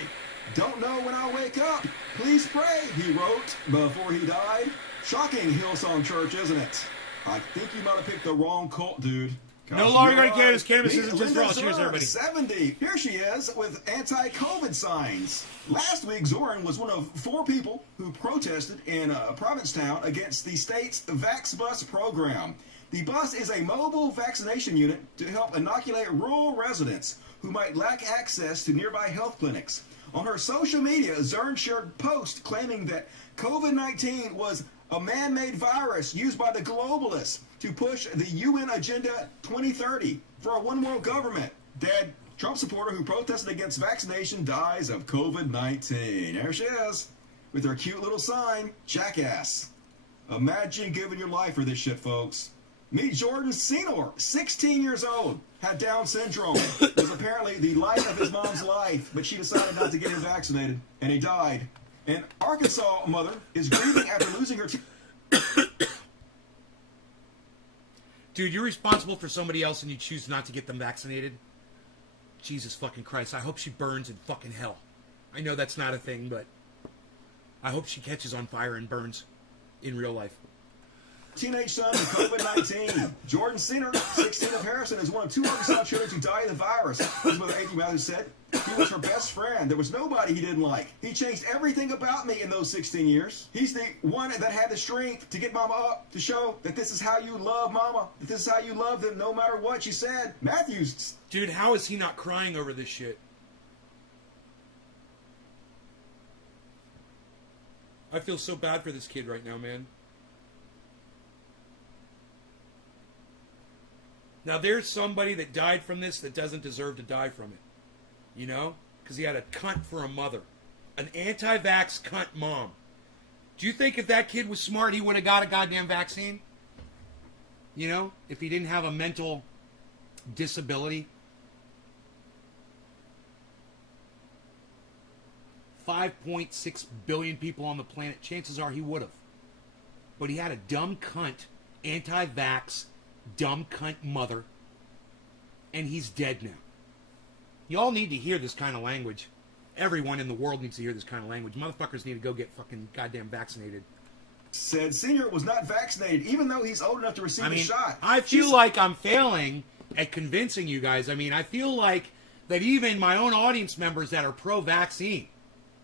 Don't know when I'll wake up. Please pray, he wrote before he died. Shocking Hillsong Church, isn't it? I think you might have picked the wrong cult, dude. No longer going to cannabis. Cannabis isn't just for all. Cheers, everybody. 70. Here she is with anti-COVID signs. Last week, Zoran was one of 4 people who protested in Provincetown against the state's Vax Bus program. The bus is a mobile vaccination unit to help inoculate rural residents who might lack access to nearby health clinics. On her social media, Zoran shared a post claiming that COVID-19 was a man-made virus used by the globalists to push the UN Agenda 2030 for a one-world government. Dead Trump supporter who protested against vaccination dies of COVID-19. There she is, with her cute little sign, jackass. Imagine giving your life for this shit, folks. Meet Jordan Senor, 16 years old, had Down syndrome. Was apparently the light of his mom's life, but she decided not to get him vaccinated, and he died. An Arkansas mother is grieving after losing her Dude, you're responsible for somebody else and you choose not to get them vaccinated? Jesus fucking Christ. I hope she burns in fucking hell. I know that's not a thing, but I hope she catches on fire and burns in real life. teenage son with COVID-19. Jordan Senor, 16 of Harrison, is one of 2 Arkansas children to die of the virus. His mother, A.D. Matthews, said he was her best friend. There was nobody he didn't like. He changed everything about me in those 16 years. He's the one that had the strength to get mama up, to show that this is how you love mama, that this is how you love them no matter what, she said. Matthews. Dude, how is he not crying over this shit? I feel so bad for this kid right now, man. Now, there's somebody that died from this that doesn't deserve to die from it. You know? Because he had a cunt for a mother. An anti-vax cunt mom. Do you think if that kid was smart, he would have got a goddamn vaccine? You know? If he didn't have a mental disability? 5.6 billion people on the planet. Chances are he would have. But he had a dumb cunt, anti-vax, dumb cunt mother, and he's dead now. You all need to hear this kind of language. Everyone in the world needs to hear this kind of language. Motherfuckers need to go get fucking goddamn vaccinated. Said Senior was not vaccinated, even though he's old enough to receive the shot. I feel like I'm failing at convincing you guys. I mean, I feel like that even my own audience members that are pro-vaccine,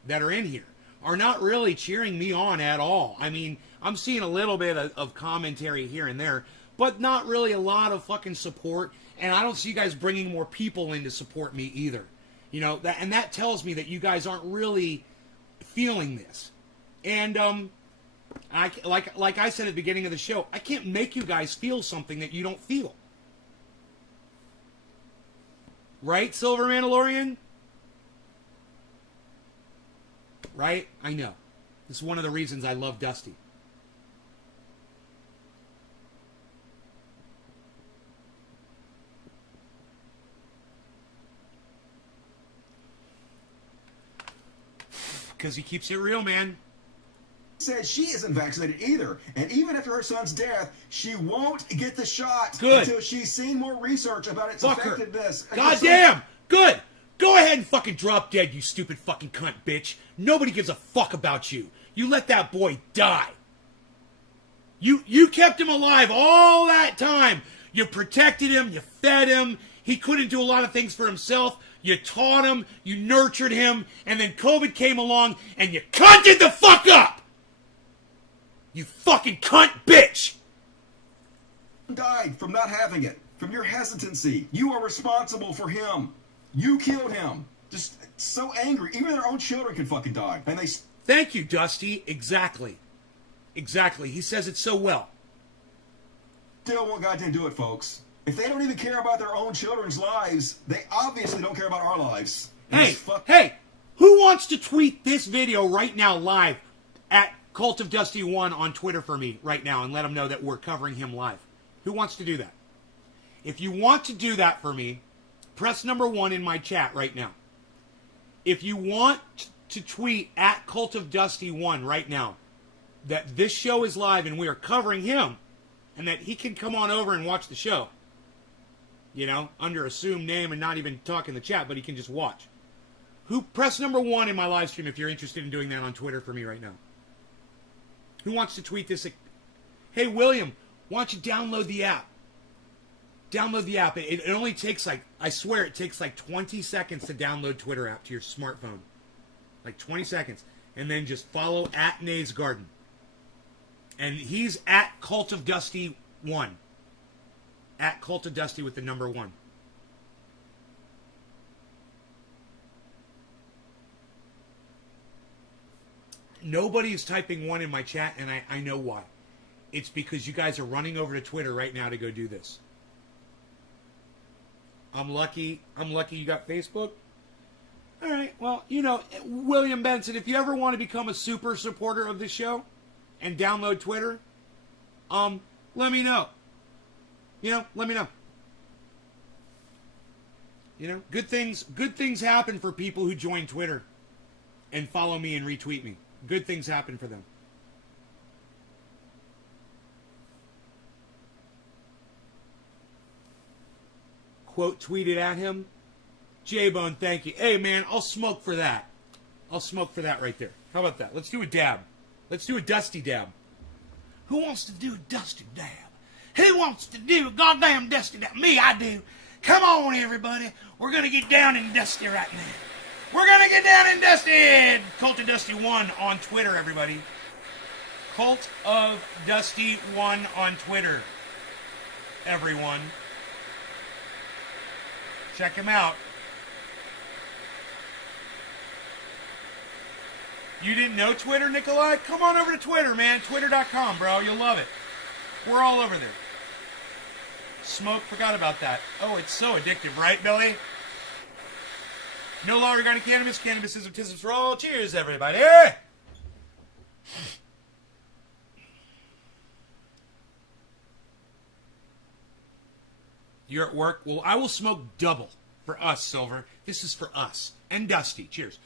that are in here, are not really cheering me on at all. I mean, I'm seeing a little bit of commentary here and there, but not really a lot of fucking support, and I don't see you guys bringing more people in to support me either. You know, that tells me that you guys aren't really feeling this. And like I said at the beginning of the show, I can't make you guys feel something that you don't feel. Right, Silver Mandalorian? Right? I know. This is one of the reasons I love Dusty. Because he keeps it real, man. said she isn't vaccinated either. And even after her son's death, she won't get the shot Good. until she's seen more research about its Fuck her. effectiveness. And God her son- damn! Good! Go ahead and fucking drop dead, you stupid fucking cunt bitch. Nobody gives a fuck about you. You let that boy die. You kept him alive all that time. You protected him, you fed him. He couldn't do a lot of things for himself. You taught him, you nurtured him, and then COVID came along and you cunted the fuck up! You fucking cunt bitch! died from not having it, from your hesitancy. You are responsible for him. You killed him. Just so angry. Even their own children can fucking die. And they Thank you, Dusty. Exactly. Exactly. He says it so well. still won't goddamn do it, folks. If they don't even care about their own children's lives, they obviously don't care about our lives. And Hey, this fuck- hey, who wants to tweet this video right now live at Cult of Dusty 1 on Twitter for me right now and let them know that we're covering him live? Who wants to do that? If you want to do that for me, press number 1 in my chat right now. If you want to tweet at Cult of Dusty 1 right now that this show is live and we are covering him and that he can come on over and watch the show, you know, under assumed name and not even talk in the chat, but he can just watch. Who press number 1 in my live stream if you're interested in doing that on Twitter for me right now. Who wants to tweet this? Hey, William, why don't you download the app? Download the app. It only takes like, I swear it takes like 20 seconds to download Twitter app to your smartphone. Like 20 seconds. And then just follow at Nays Garden. And he's at Cult of Dusty 1. At Cult of Dusty with the number 1. Nobody is typing 1 in my chat, and I know why. It's because you guys are running over to Twitter right now to go do this. I'm lucky you got Facebook. All right, well, you know, William Benson, if you ever want to become a super supporter of this show and download Twitter, let me know. You know, let me know. You know, good things happen for people who join Twitter and follow me and retweet me. Good things happen for them. Quote tweeted at him. J-Bone, thank you. Hey, man, I'll smoke for that. I'll smoke for that right there. How about that? Let's do a dab. Let's do a Dusty dab. Who wants to do a Dusty dab? Who wants to do a goddamn Dusty dab? Me, I do. Come on, everybody. We're going to get down and dusty right now. We're going to get down and dusty. Cult of Dusty 1 on Twitter, everybody. Cult of Dusty 1 on Twitter, everyone. Check him out. You didn't know Twitter, Nikolai? Come on over to Twitter, man. Twitter.com, bro. You'll love it. We're all over there. Smoke, forgot about that. Oh, it's so addictive, right, Billy? No law regarding cannabis. Cannabis is autism for all. Cheers, everybody. You're at work? Well, I will smoke double for us, Silver. This is for us. And Dusty. Cheers.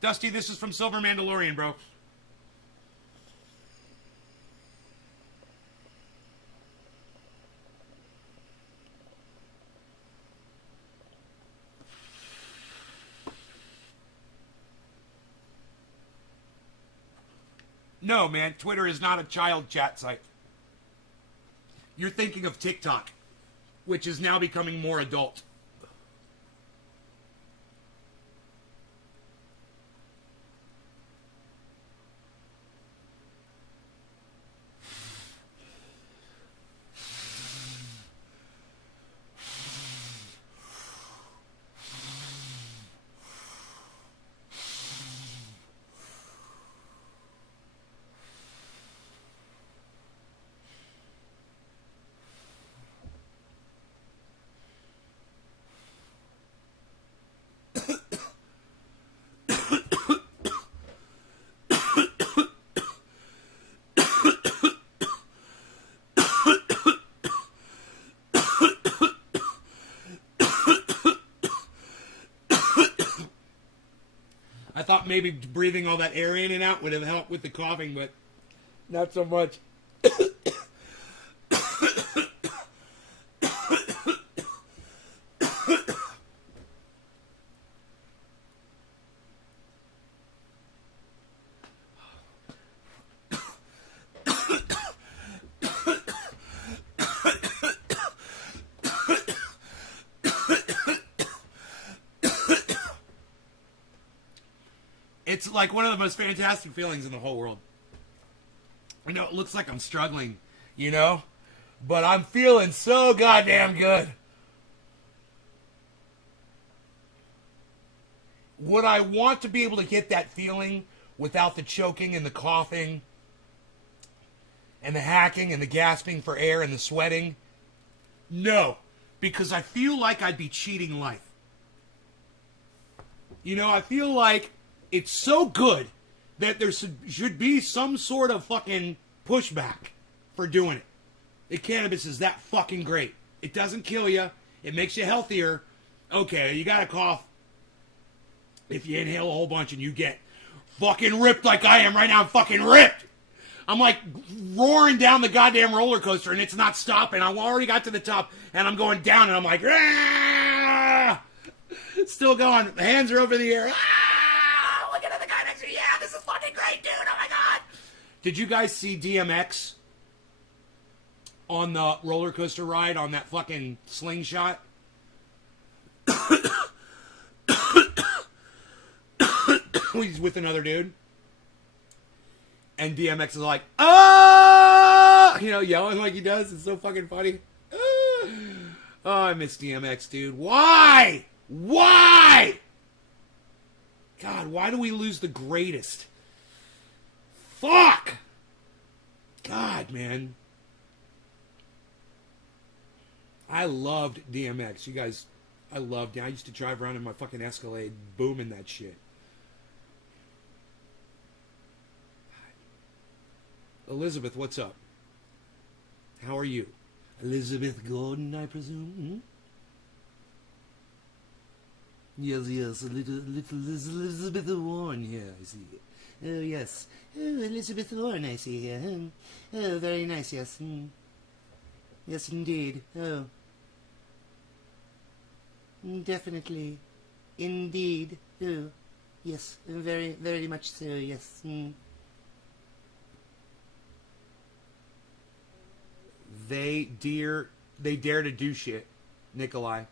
Dusty, this is from Silver Mandalorian, bro. No, man, Twitter is not a child chat site. You're thinking of TikTok, which is now becoming more adult. thought maybe breathing all that air in and out would have helped with the coughing, but not so much. It's like one of the most fantastic feelings in the whole world. I know it looks like I'm struggling, you know, but I'm feeling so goddamn good. Would I want to be able to get that feeling without the choking and the coughing and the hacking and the gasping for air and the sweating? No, because I feel like I'd be cheating life. You know, I feel like it's so good that there should be some sort of fucking pushback for doing it. The cannabis is that fucking great. It doesn't kill you. It makes you healthier. Okay, you got a cough. If you inhale a whole bunch and you get fucking ripped like I am right now, I'm fucking ripped. I'm like roaring down the goddamn roller coaster and it's not stopping. I already got to the top and I'm going down and I'm like, ah! Still going. The hands are over the air. Ah! Look at the guy next to me. Yeah, this is fucking great, dude. Oh my god. Did you guys see DMX on the roller coaster ride on that fucking slingshot? He's with another dude. And DMX is like, ah! You know, yelling like he does. It's so fucking funny. Ah! Oh, I miss DMX, dude. Why? Why? God, why do we lose the greatest? Fuck! God, man. I loved DMX. You guys, I used to drive around in my fucking Escalade booming that shit. Elizabeth, what's up? How are you? Elizabeth Gordon, I presume? Yes, a little Elizabeth Warren here, I see. Oh, yes. Oh, Elizabeth Warren, I see here. Oh, very nice, yes. Yes, indeed. Oh. Definitely. Indeed. Oh. Yes, very, very much so, yes. They dare to do shit, Nikolai.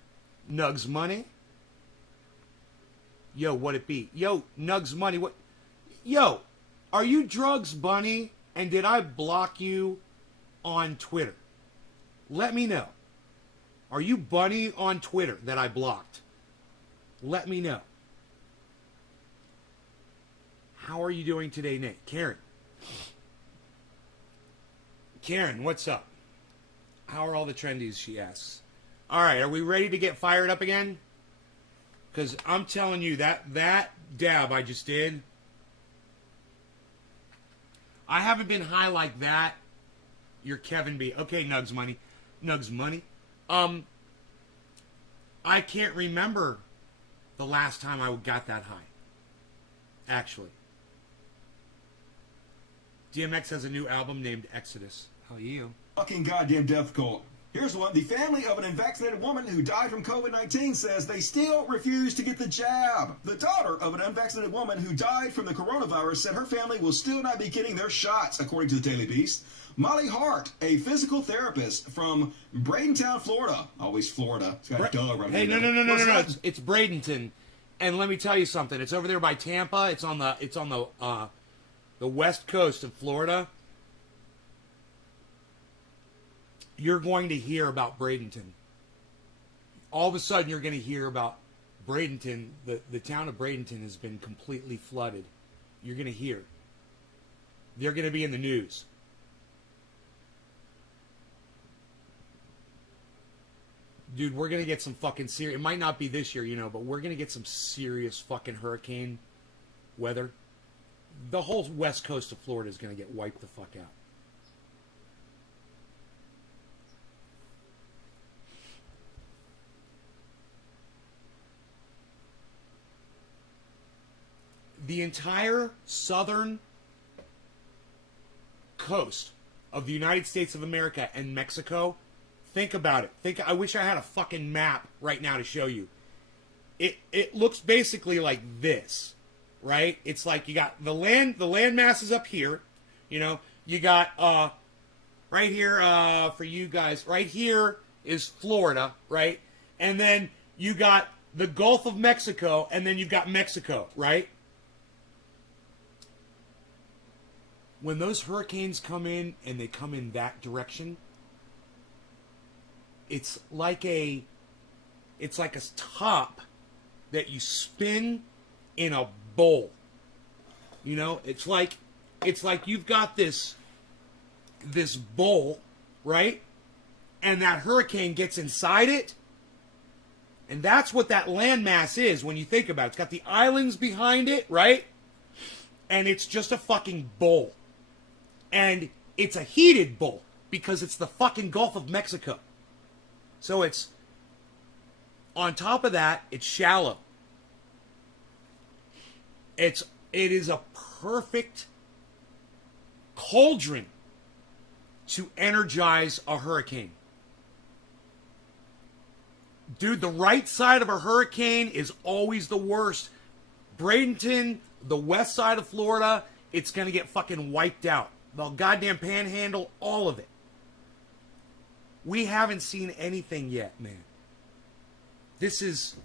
Nugs money? Yo, what it be? Yo, Nugs money, what? Yo, are you Drugs Bunny? And did I block you on Twitter? Let me know. Are you Bunny on Twitter that I blocked? Let me know. How are you doing today, Nate? Karen, what's up? How are all the trendies, she asks. All right, are we ready to get fired up again? Because I'm telling you, that dab I just did, I haven't been high like that. You're Kevin B. Okay, Nugs Money. I can't remember the last time I got that high. Actually. DMX has a new album named Exodus. How are you? Fucking goddamn difficult. Here's one. The family of an unvaccinated woman who died from COVID-19 says they still refuse to get the jab. The daughter of an unvaccinated woman who died from the coronavirus said her family will still not be getting their shots, according to the Daily Beast. Molly Hart, a physical therapist from Bradenton, Florida. Always Florida. It's got a dog right Hey, here. no. It's Bradenton. And let me tell you something. It's over there by Tampa. It's on the west coast of Florida. You're going to hear about Bradenton. All of a sudden, you're going to hear about Bradenton. The town of Bradenton has been completely flooded. You're going to hear. They're going to be in the news. Dude, we're going to get some fucking serious... It might not be this year, you know, but we're going to get some serious fucking hurricane weather. The whole west coast of Florida is going to get wiped the fuck out. the entire southern coast of the United States of America and Mexico, think about it. I wish I had a fucking map right now to show you. It looks basically like this, right? It's like you got the land masses up here, you know. You got right here for you guys. Right here is Florida, right? And then you got the Gulf of Mexico, and then you've got Mexico, right? When those hurricanes come in and they come in that direction, it's like a top that you spin in a bowl. You know, it's like you've got this bowl, right? And that hurricane gets inside it. And that's what that landmass is when you think about it. It's got the islands behind it, right? And it's just a fucking bowl. And it's a heated bowl because it's the fucking Gulf of Mexico. So it's, on top of that, it's shallow. It is a perfect cauldron to energize a hurricane. Dude, the right side of a hurricane is always the worst. Bradenton, the west side of Florida, it's going to get fucking wiped out. The goddamn panhandle, all of it. We haven't seen anything yet, man. This is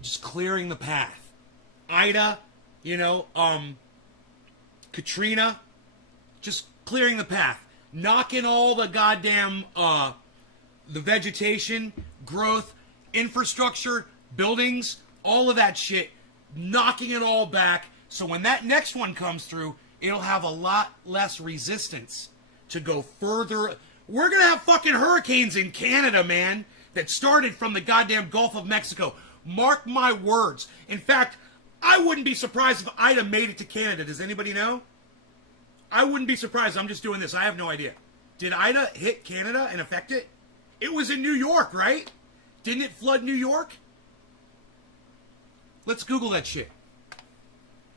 just clearing the path. Ida, you know, Katrina, just clearing the path. Knocking all the goddamn, the vegetation, growth, infrastructure, buildings, all of that shit, knocking it all back. So when that next one comes through, it'll have a lot less resistance to go further. We're going to have fucking hurricanes in Canada, man, that started from the goddamn Gulf of Mexico. Mark my words. In fact, I wouldn't be surprised if Ida made it to Canada. Does anybody know? I wouldn't be surprised. I'm just doing this. I have no idea. Did Ida hit Canada and affect it? It was in New York, right? Didn't it flood New York? Let's Google that shit.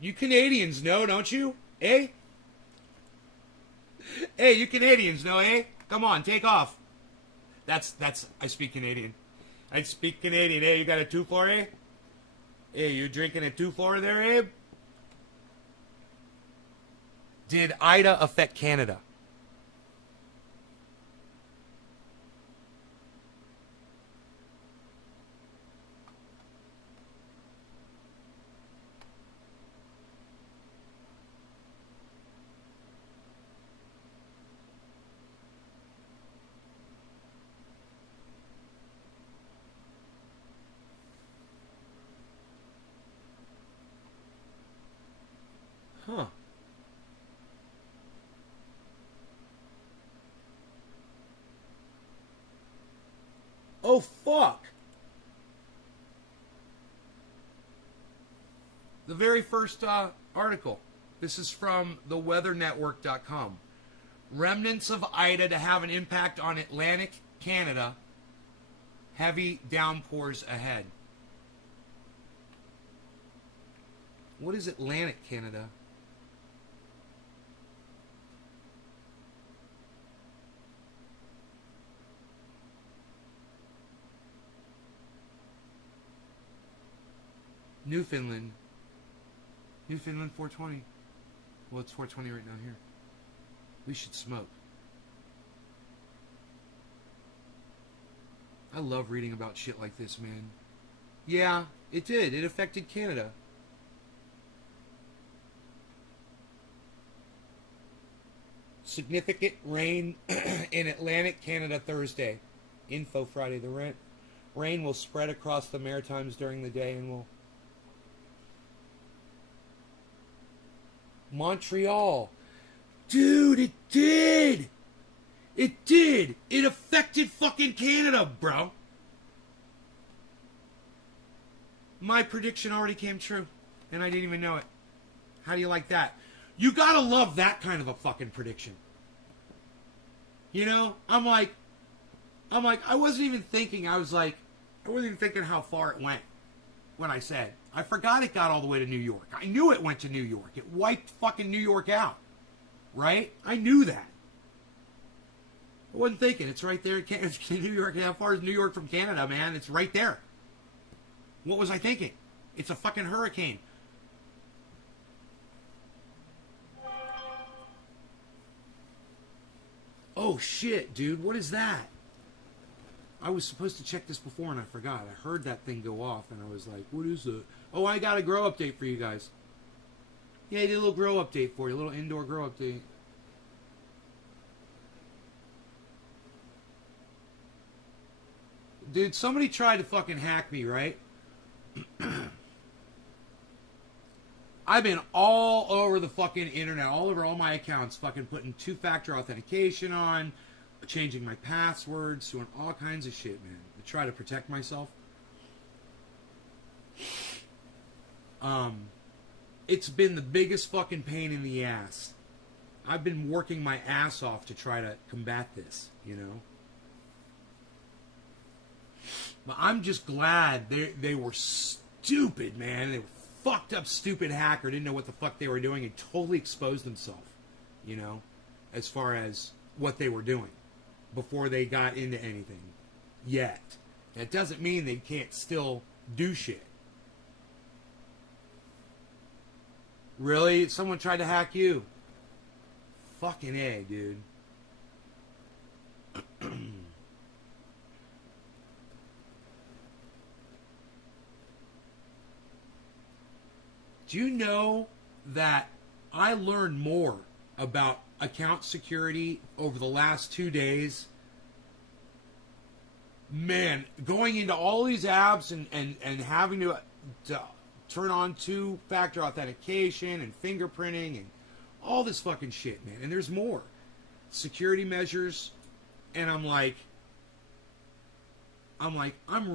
You Canadians know, don't you? Eh? Hey, you Canadians know, eh? Come on, take off. That's, I speak Canadian. I speak Canadian. Hey, you got a 2-4, eh? Hey, you drinking a 2-4 there, Abe? Did Ida affect Canada? Huh. Oh, fuck. The very first article. This is from theweathernetwork.com. Remnants of Ida to have an impact on Atlantic Canada. Heavy downpours ahead. What is Atlantic Canada? Newfoundland. Newfoundland 420. Well, it's 420 right now here. We should smoke. I love reading about shit like this, man. Yeah, it did. It affected Canada. Significant rain in Atlantic Canada Thursday. Info Friday. The rain will spread across the Maritimes during the day and will... Montreal. Dude, it did. It did. It affected fucking Canada, bro. My prediction already came true, and I didn't even know it. How do you like that? You gotta love that kind of a fucking prediction. You know, I'm like, I wasn't even thinking. I wasn't even thinking how far it went when I said, I forgot it got all the way to New York. I knew it went to New York. It wiped fucking New York out. Right? I knew that. I wasn't thinking. It's right there. It's New York. How far is New York from Canada, man? It's right there. What was I thinking? It's a fucking hurricane. Oh shit, dude. What is that? I was supposed to check this before and I forgot. I heard that thing go off and I was like, what is it? Oh, I got a grow update for you guys. Yeah, I did a little grow update for you. A little indoor grow update. Dude, somebody tried to fucking hack me, right? I've been all over the fucking internet, all over all my accounts, fucking putting two-factor authentication on, changing my passwords, doing all kinds of shit, man, to try to protect myself. It's been the biggest fucking pain in the ass. I've been working my ass off to try to combat this, you know? But I'm just glad they were stupid, man. They were fucked up, stupid hacker. Didn't know what the fuck they were doing and totally exposed themselves, you know, as far as what they were doing before they got into anything yet. That doesn't mean they can't still do shit. Really? Someone tried to hack you? Fucking A, dude. Do you know that I learned more about account security over the last 2 days? Man, going into all these apps and having to turn on two-factor authentication and fingerprinting and all this fucking shit, man. And there's more. Security measures. And I'm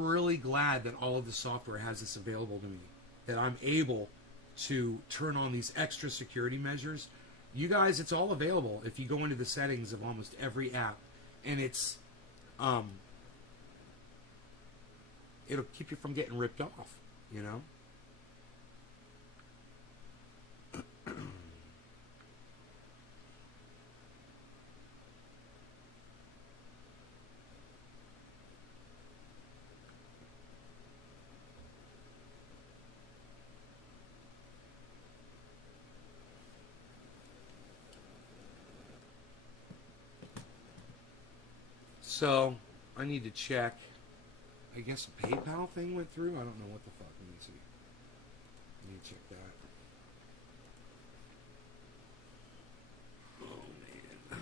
really glad that all of the software has this available to me. That I'm able to turn on these extra security measures. You guys, it's all available if you go into the settings of almost every app. And it's it'll keep you from getting ripped off, you know? So, I need to check. I guess a PayPal thing went through? I don't know what the fuck. Let me see. I need to check that. Oh, man.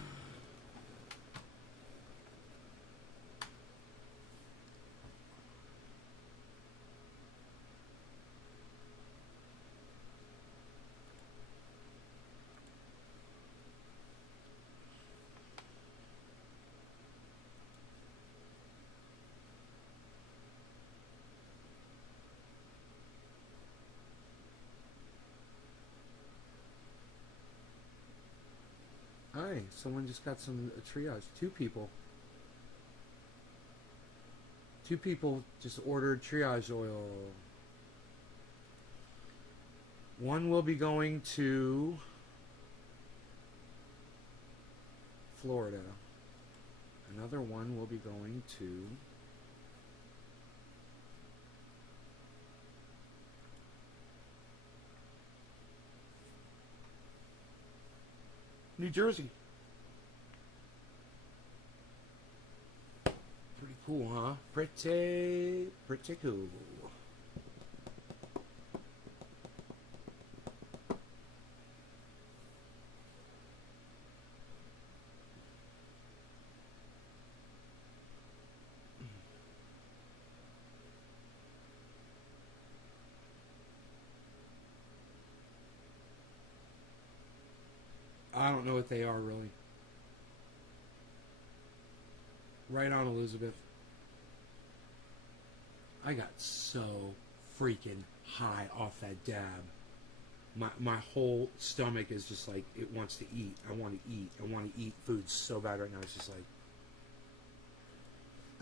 Hi, someone just got some triage. Two people just ordered triage oil. One will be going to Florida. Another one will be going to New Jersey. Pretty cool, huh? Pretty cool. I don't know what they are, really. Right on, Elizabeth. I got so freaking high off that dab. My whole stomach is just like, it wants to eat. I want to eat. I want to eat food so bad right now. It's just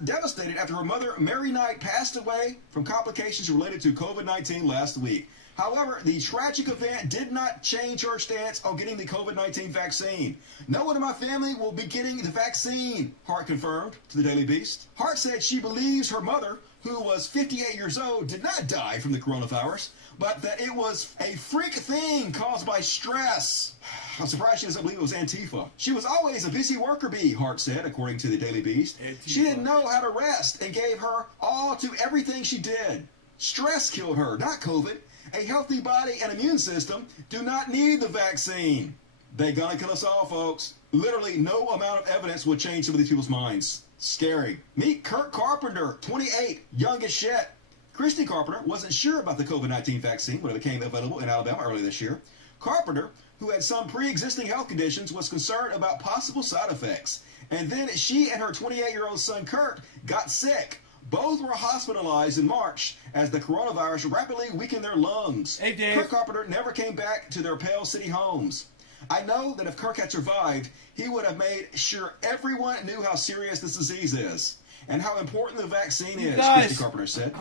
devastated after her mother, Mary Knight, passed away from complications related to COVID-19 last week. However, the tragic event did not change her stance on getting the COVID-19 vaccine. No one in my family will be getting the vaccine, Hart confirmed to the Daily Beast. Hart said she believes her mother, who was 58 years old, did not die from the coronavirus, but that it was a freak thing caused by stress. I'm surprised she doesn't believe it was Antifa. She was always a busy worker bee, Hart said, according to the Daily Beast. Antifa. She didn't know how to rest and gave her all to everything she did. Stress killed her, not COVID. A healthy body and immune system do not need the vaccine. They're gonna kill us all, folks. Literally, no amount of evidence will change some of these people's minds. Scary. Meet Kirk Carpenter, 28, young as shit. Christy Carpenter wasn't sure about the COVID-19 vaccine when it became available in Alabama earlier this year. Carpenter, who had some pre-existing health conditions, was concerned about possible side effects. And then she and her 28-year-old son, Kurt, got sick. Both were hospitalized in March as the coronavirus rapidly weakened their lungs. Hey, Dave. Kirk Carpenter never came back to their Pale City homes. I know that if Kirk had survived, he would have made sure everyone knew how serious this disease is and how important the vaccine is, Christy Carpenter said.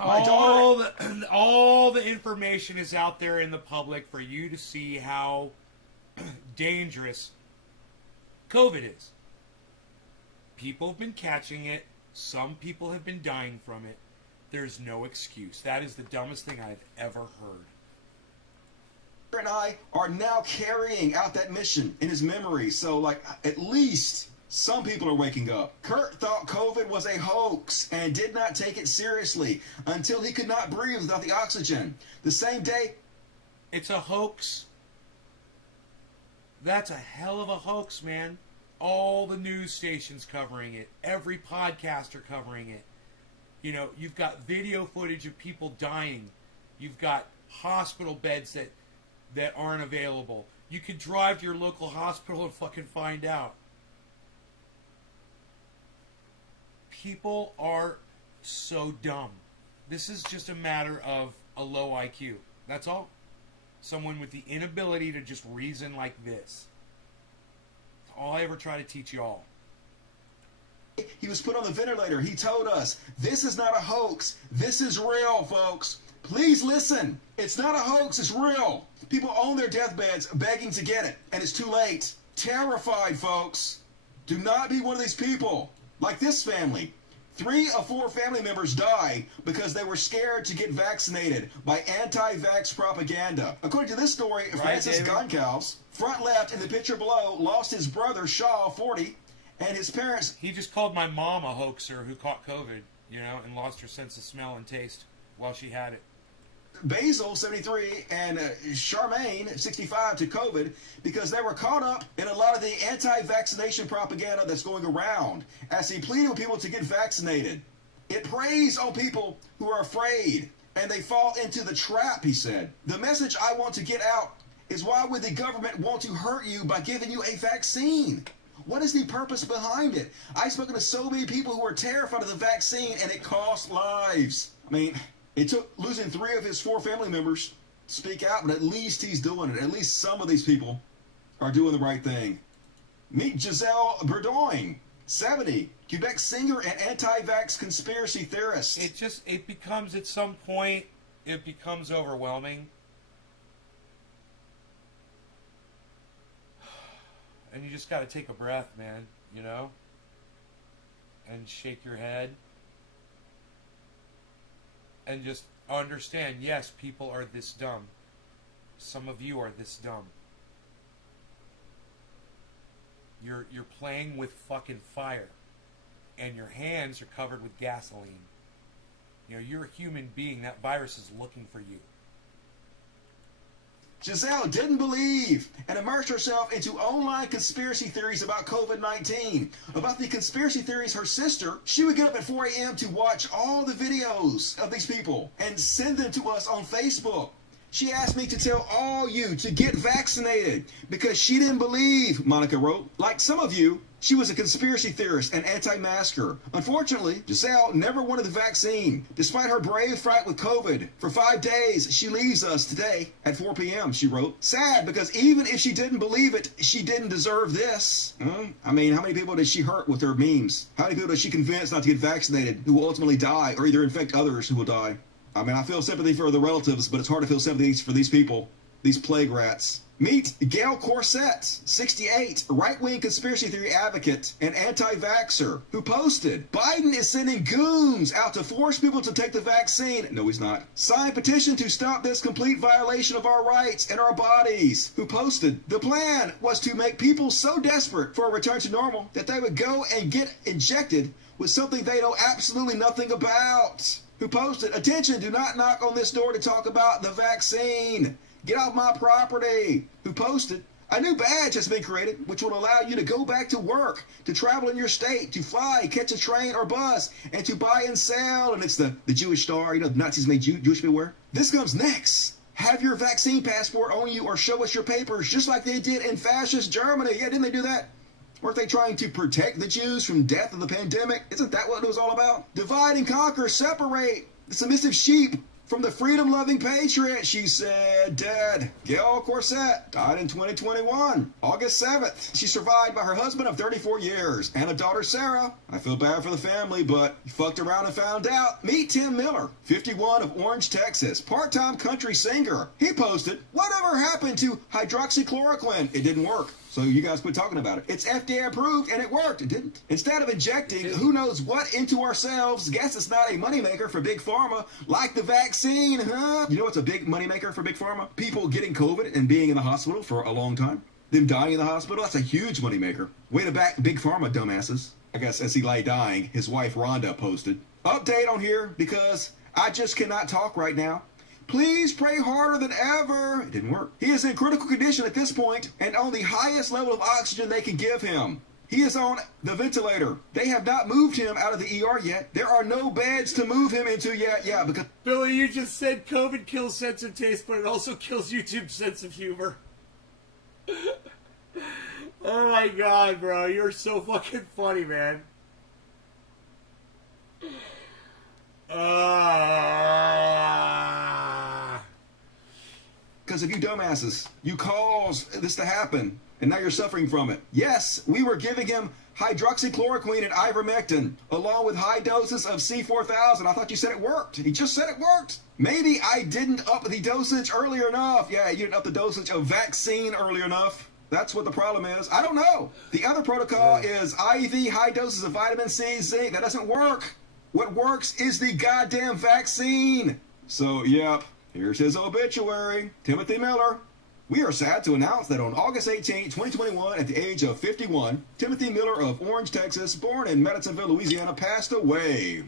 All the information is out there in the public for you to see how dangerous COVID is. People have been catching it. Some people have been dying from it. There's no excuse. That is the dumbest thing I've ever heard. And I are now carrying out that mission in his memory. So, like, at least some people are waking up. Kurt thought COVID was a hoax and did not take it seriously until he could not breathe without the oxygen. The same day... It's a hoax. That's a hell of a hoax, man. All the news stations covering it. Every podcaster covering it. You know, you've got video footage of people dying. You've got hospital beds that aren't available. You could drive to your local hospital and fucking find out. People are so dumb. This is just a matter of a low IQ. That's all. Someone with the inability to just reason like this. All I ever try to teach y'all. He was put on the ventilator. He told us, this is not a hoax. This is real, folks. Please listen. It's not a hoax. It's real. People on their deathbeds begging to get it, and it's too late. Terrified, folks. Do not be one of these people. Like this family. 3 of 4 family members died because they were scared to get vaccinated by anti-vax propaganda. According to this story, Francis Goncalves, front left in the picture below, lost his brother, Shaw, 40, and his parents... He just called my mom a hoaxer who caught COVID, you know, and lost her sense of smell and taste while she had it. Basil, 73, and Charmaine, 65, to COVID because they were caught up in a lot of the anti-vaccination propaganda that's going around as he pleaded with people to get vaccinated. It preys on people who are afraid, and they fall into the trap, he said. The message I want to get out is, why would the government want to hurt you by giving you a vaccine? What is the purpose behind it? I've spoken to so many people who are terrified of the vaccine, and it costs lives. I mean... It took losing 3 of his 4 family members to speak out, but at least he's doing it. At least some of these people are doing the right thing. Meet Giselle Burdoin, 70, Quebec singer and anti-vax conspiracy theorist. It becomes, at some point, it becomes overwhelming. And you just got to take a breath, man, you know? And shake your head. And just understand, yes, people are this dumb. Some of you are this dumb. You're playing with fucking fire. And your hands are covered with gasoline. You know, you're a human being. That virus is looking for you. Giselle didn't believe and immersed herself into online conspiracy theories about COVID-19. About the conspiracy theories, her sister, she would get up at 4 a.m. to watch all the videos of these people and send them to us on Facebook. She asked me to tell all you to get vaccinated because she didn't believe, Monica wrote. Like some of you, she was a conspiracy theorist and anti-masker. Unfortunately, Giselle never wanted the vaccine. Despite her brave fight with COVID, for 5 days, she leaves us today at 4 p.m., she wrote. Sad, because even if she didn't believe it, she didn't deserve this. I mean, how many people did she hurt with her memes? How many people did she convince not to get vaccinated who will ultimately die or either infect others who will die? I mean, I feel sympathy for the relatives, but it's hard to feel sympathy for these people, these plague rats. Meet Gail Corset, 68, right-wing conspiracy theory advocate and anti-vaxxer, who posted, Biden is sending goons out to force people to take the vaccine. No, he's not. Signed petition to stop this complete violation of our rights and our bodies. Who posted, the plan was to make people so desperate for a return to normal that they would go and get injected with something they know absolutely nothing about. Who posted, attention, do not knock on this door to talk about the vaccine. Get off my property. Who posted, a new badge has been created which will allow you to go back to work, to travel in your state, to fly, catch a train or bus, and to buy and sell. And it's the Jewish star, you know, the Nazis made Jewish people wear. This comes next. Have your vaccine passport on you or show us your papers, just like they did in fascist Germany. Yeah, didn't they do that? Weren't they trying to protect the Jews from death of the pandemic? Isn't that what it was all about? Divide and conquer, separate the submissive sheep from the freedom-loving patriot, she said. Dead. Gail Corset died in 2021, August 7th. She's survived by her husband of 34 years and a daughter, Sarah. I feel bad for the family, but you fucked around and found out. Meet Tim Miller, 51, of Orange, Texas, part-time country singer. He posted, whatever happened to hydroxychloroquine? It didn't work. So you guys quit talking about it. It's FDA approved and it worked. It didn't. Instead of injecting who knows what into ourselves, guess it's not a moneymaker for Big Pharma like the vaccine, huh? You know what's a big moneymaker for Big Pharma? People getting COVID and being in the hospital for a long time. Them dying in the hospital, that's a huge moneymaker. Way to back Big Pharma, dumbasses. I guess as he lay dying, his wife Rhonda posted, update on here because I just cannot talk right now. Please pray harder than ever. It didn't work. He is in critical condition at this point and on the highest level of oxygen they can give him. He is on the ventilator. They have not moved him out of the ER yet. There are no beds to move him into yet. Yeah, because... Billy, you just said COVID kills sense of taste, but it also kills YouTube's sense of humor. Oh my god, bro. You're so fucking funny, man. Because of you dumbasses, you caused this to happen, and now you're suffering from it. Yes, we were giving him hydroxychloroquine and ivermectin, along with high doses of C4000. I thought you said it worked. He just said it worked. Maybe I didn't up the dosage earlier enough. Yeah, you didn't up the dosage of vaccine early enough. That's what the problem is. I don't know. The other protocol is IV high doses of vitamin C, zinc. That doesn't work. What works is the goddamn vaccine. So, yep. Here's his obituary. Timothy Miller. We are sad to announce that on August 18, 2021, at the age of 51, Timothy Miller of Orange, Texas, born in Madisonville, Louisiana, passed away.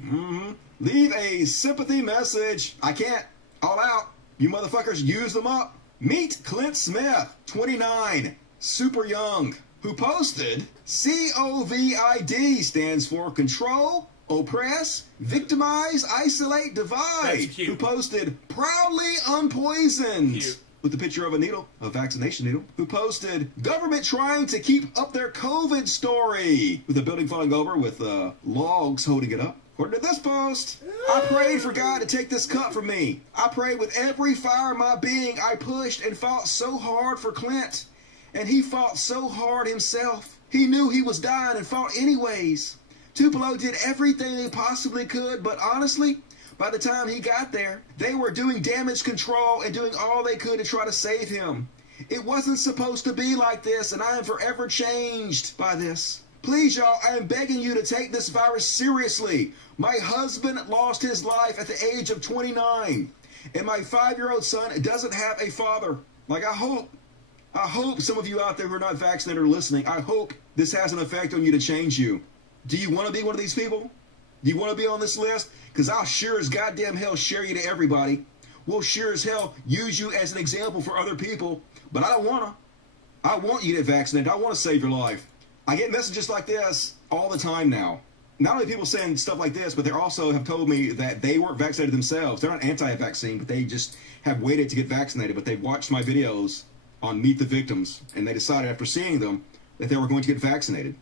Leave a sympathy message. I can't. All out. You motherfuckers use them up. Meet Clint Smith, 29, super young, who posted COVID stands for Control, Oppress, Victimize, Isolate, Divide. Who posted Proudly Unpoisoned. Cute. With the picture of a needle, a vaccination needle. Who posted Government trying to keep up their COVID story. With a building falling over with logs holding it up. According to this post, I prayed for God to take this cut from me. I prayed with every fibre of my being. I pushed and fought so hard for Clint. And he fought so hard himself. He knew he was dying and fought anyways. Tupelo did everything they possibly could, but honestly, by the time he got there, they were doing damage control and doing all they could to try to save him. It wasn't supposed to be like this, and I am forever changed by this. Please, y'all, I am begging you to take this virus seriously. My husband lost his life at the age of 29, and my 5-year-old son doesn't have a father. Like, I hope some of you out there who are not vaccinated are listening. I hope this has an effect on you to change you. Do you want to be one of these people? Do you want to be on this list? Because I'll sure as goddamn hell share you to everybody. We'll sure as hell use you as an example for other people. But I don't want to. I want you to get vaccinated. I want to save your life. I get messages like this all the time now. not only people saying stuff like this, but they also have told me that they weren't vaccinated themselves. They're not anti-vaccine, but they just have waited to get vaccinated. But they've watched my videos on Meet the Victims, and they decided after seeing them that they were going to get vaccinated.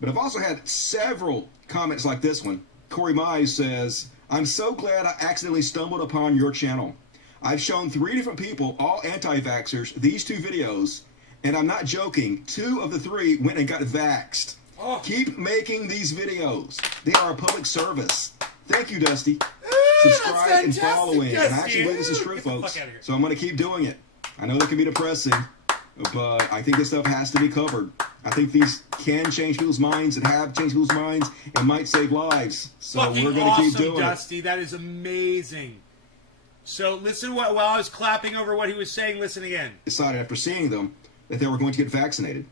But I've also had several comments like this one. Corey Mize says, I'm so glad I accidentally stumbled upon your channel. I've shown 3 different people, all anti-vaxxers, these 2 videos, and I'm not joking, 2 of the 3 went and got vaxxed. Oh. Keep making these videos. They are a public service. Thank you, Dusty. Subscribe and following. And I actually believe this is true, folks. So I'm going to keep doing it. I know that can be depressing, but I think this stuff has to be covered. I think these can change people's minds and have changed people's minds and might save lives. So Fucking we're going to keep awesome, doing Dusty. That is amazing. So listen while I was clapping over what he was saying, listen again. Decided after seeing them that they were going to get vaccinated.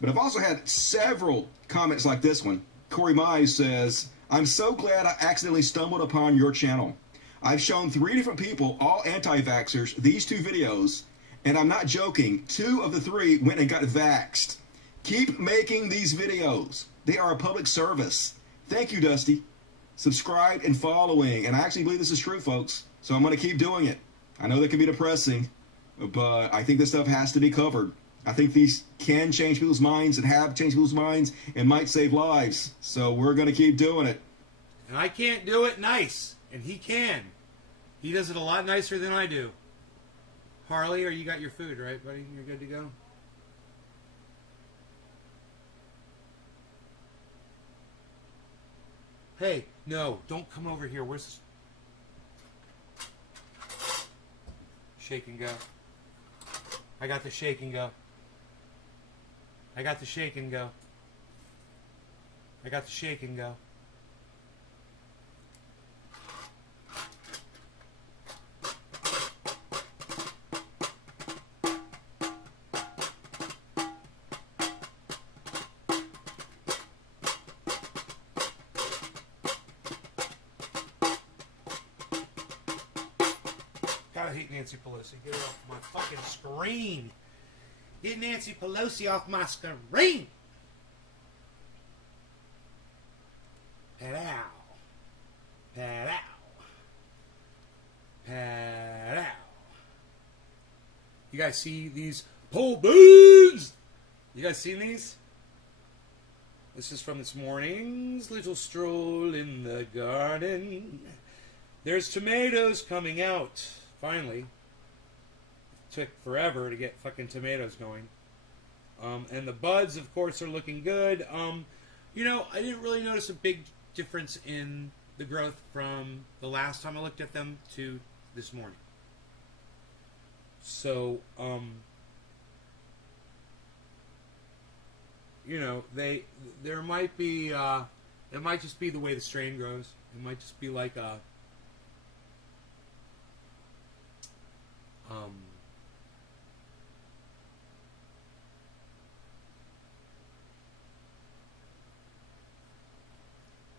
But I've also had several comments like this one. Corey Mize says, I'm so glad I accidentally stumbled upon your channel. I've shown 3 different people, all anti-vaxxers, these 2 videos, and I'm not joking, 2 of the 3 went and got vaxxed. Keep making these videos. They are a public service. Thank you, Dusty. Subscribe and following. And I actually believe this is true, folks. So I'm going to keep doing it. I know that can be depressing, but I think this stuff has to be covered. I think these can change people's minds and have changed people's minds and might save lives. So we're going to keep doing it. And I can't do it nice, and he can. He does it a lot nicer than I do. Harley, you got your food, right, buddy? You're good to go? Hey, no, don't come over here. Where's this? Shake and go. I got the shake and go. I got the shake and go. I got the shake and go. I hate Nancy Pelosi. Get her off my fucking screen. Get Nancy Pelosi off my screen. Pat-ow. Pat-ow. Pat-ow. You guys see these pole beans? You guys seen these? This is from this morning's little stroll in the garden. There's tomatoes coming out. Finally. It took forever to get fucking tomatoes going. And the buds, of course, are looking good. You know, I didn't really notice a big difference in the growth from the last time I looked at them to this morning. So, you know, there might be, it might just be the way the strain grows. It might just be like a,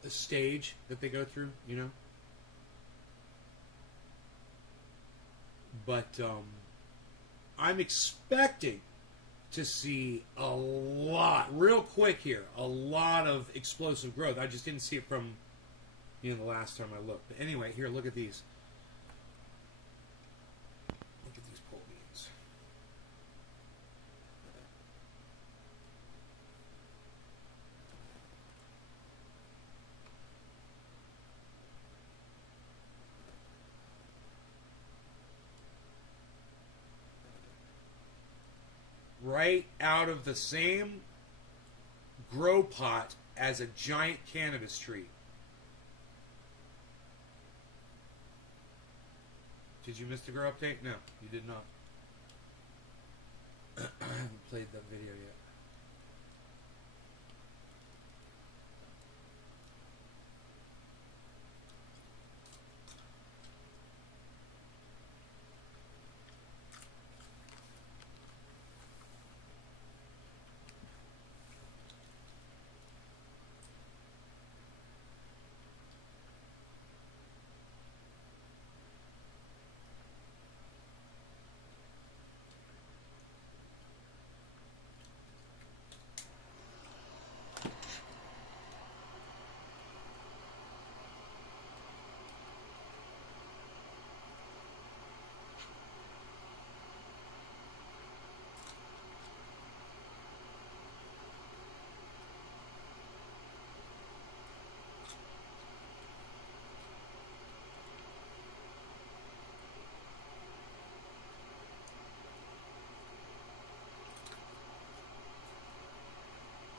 the stage that they go through, you know. But I'm expecting to see a lot, real quick here, a lot of explosive growth. I just didn't see it from, you know, the last time I looked. But anyway, here, look at these. Look at these pole beans. Right out of the same grow pot as a giant cannabis tree. Did you miss the grow update? No, you did not. I haven't played that video yet.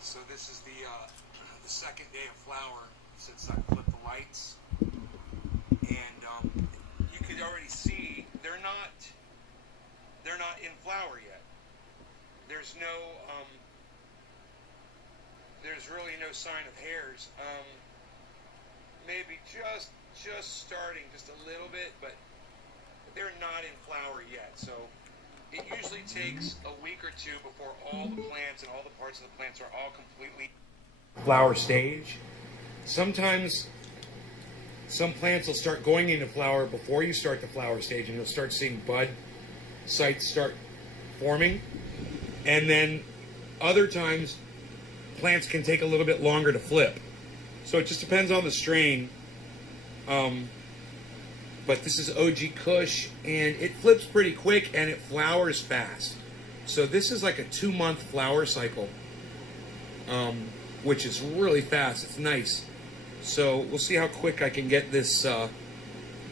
So this is the second day of flower since I flipped the lights, and you could already see they're not in flower yet. There's really no sign of hairs. Maybe just starting just a little bit, but they're not in flower yet. So it usually takes a week or two before all the plants and all the parts of the plants are all completely flower stage. Sometimes some plants will start going into flower before you start the flower stage, and you'll start seeing bud sites start forming. And then other times plants can take a little bit longer to flip. So it just depends on the strain. But this is OG Kush, and it flips pretty quick and it flowers fast. So this is like a 2-month flower cycle, which is really fast. It's nice. So we'll see how quick I can get this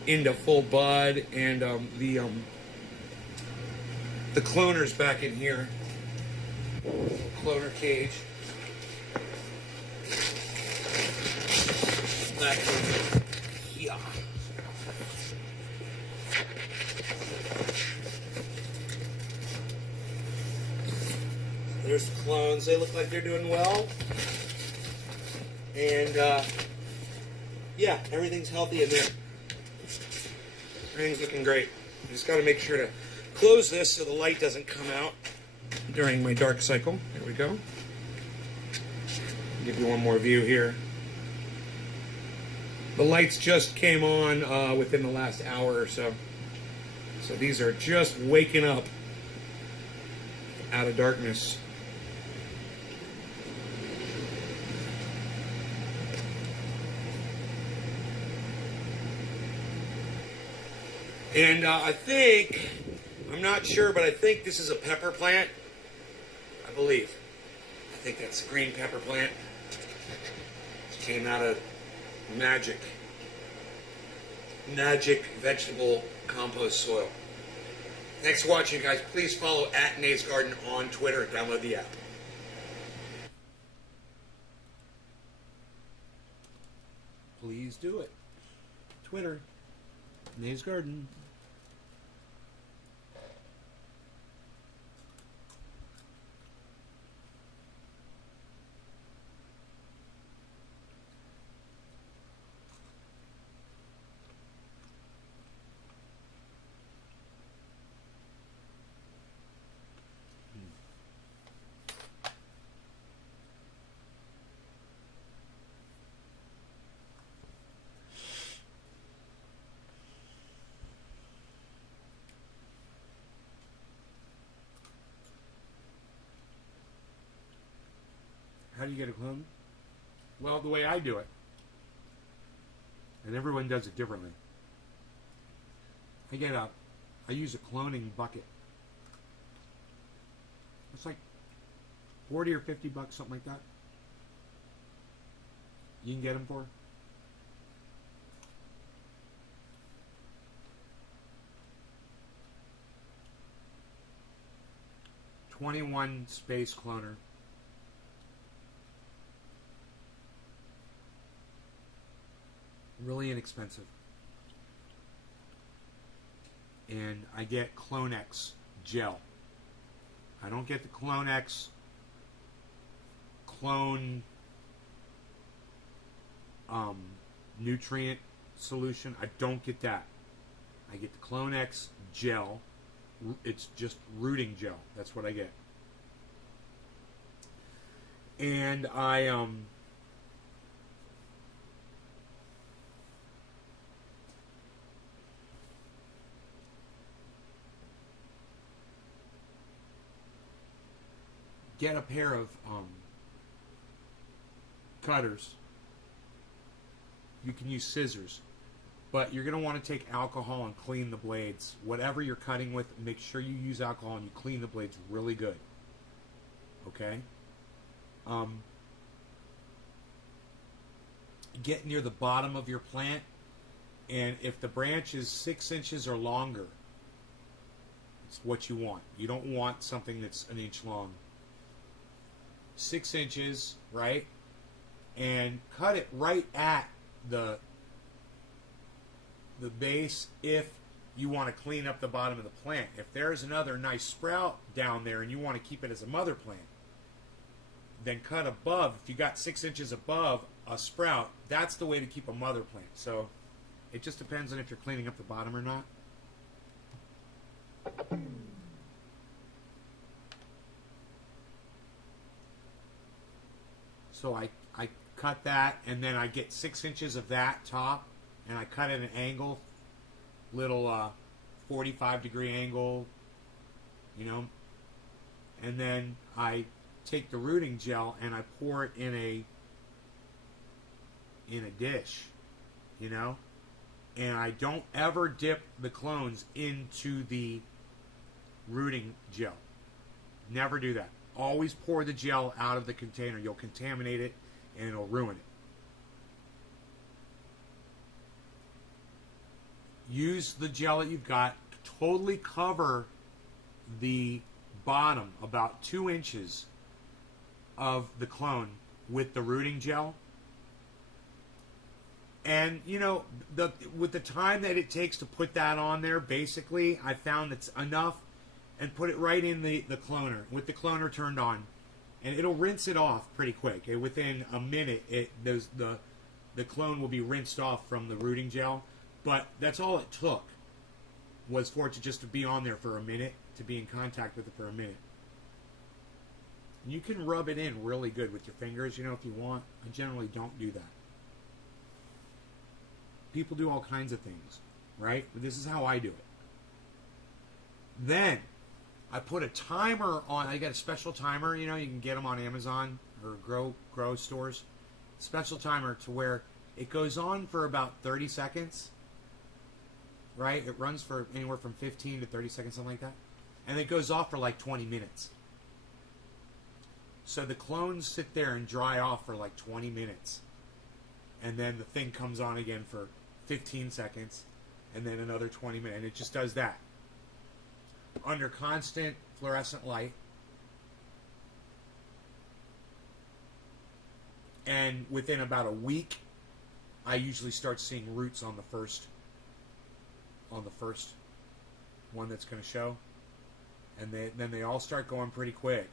into full bud, and the cloner's back in here. Cloner cage. Back in here. There's the clones. They look like they're doing well. And, yeah, everything's healthy in there. Everything's looking great. I just got to make sure to close this so the light doesn't come out during my dark cycle. There we go. Give you one more view here. The lights just came on within the last hour or so. So these are just waking up out of darkness. And I think, I'm not sure, but I think this is a pepper plant. I believe. I think that's a green pepper plant. It came out of magic vegetable compost soil. Thanks for watching, guys. Please follow @NaysGarden on Twitter and download the app. Please do it. Twitter, Nays Garden. How do you get a clone? Well, the way I do it. And everyone does it differently. I use a cloning bucket. It's like 40 or 50 bucks, something like that. You can get them for. $21 space cloner. Really inexpensive. And I get Clone-X gel. I don't get the Clone-X clone nutrient solution. I don't get that. I get the Clone-X gel. It's just rooting gel. That's what I get. And I get a pair of cutters. You can use scissors, but you're going to want to take alcohol and clean the blades. Whatever you're cutting with, make sure you use alcohol and you clean the blades really good. Okay? Get near the bottom of your plant, and if the branch is 6 inches or longer, it's what you want. You don't want something that's an inch long. 6 inches, right? And cut it right at the base if you want to clean up the bottom of the plant. If there's another nice sprout down there and you want to keep it as a mother plant, then cut above. If you got 6 inches above a sprout, that's the way to keep a mother plant. So it just depends on if you're cleaning up the bottom or not. So I cut that, and then I get 6 inches of that top, and I cut at an angle, little 45-degree angle, you know. And then I take the rooting gel and I pour it in a dish, you know. And I don't ever dip the clones into the rooting gel. Never do that. Always pour the gel out of the container. You'll contaminate it and it'll ruin it. Use the gel that you've got to totally cover the bottom, about 2 inches of the clone, with the rooting gel. And, you know, with the time that it takes to put that on there, basically, I found it's enough. And put it right in the cloner, with the cloner turned on. And it'll rinse it off pretty quick. Within a minute, the clone will be rinsed off from the rooting gel. But that's all it took, was for it to just be on there for a minute, to be in contact with it for a minute. And you can rub it in really good with your fingers, you know, if you want. I generally don't do that. People do all kinds of things, right? But this is how I do it. Then I put a timer on. I got a special timer, you know, you can get them on Amazon or grow stores. Special timer to where it goes on for about 30 seconds, right? It runs for anywhere from 15 to 30 seconds, something like that. And it goes off for like 20 minutes. So the clones sit there and dry off for like 20 minutes. And then the thing comes on again for 15 seconds. And then another 20 minutes. And it just does that. Under constant fluorescent light. And within about a week, I usually start seeing roots on the first one that's going to show. And then they all start going pretty quick.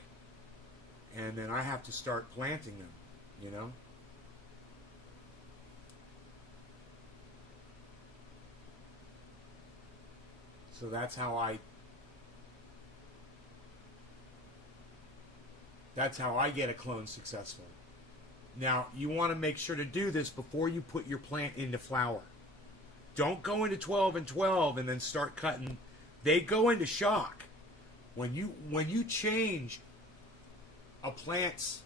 And then I have to start planting them, you know. So that's how I get a clone successful. Now, you want to make sure to do this before you put your plant into flower. Don't go into 12 and 12 and then start cutting. They go into shock. When you change a plant's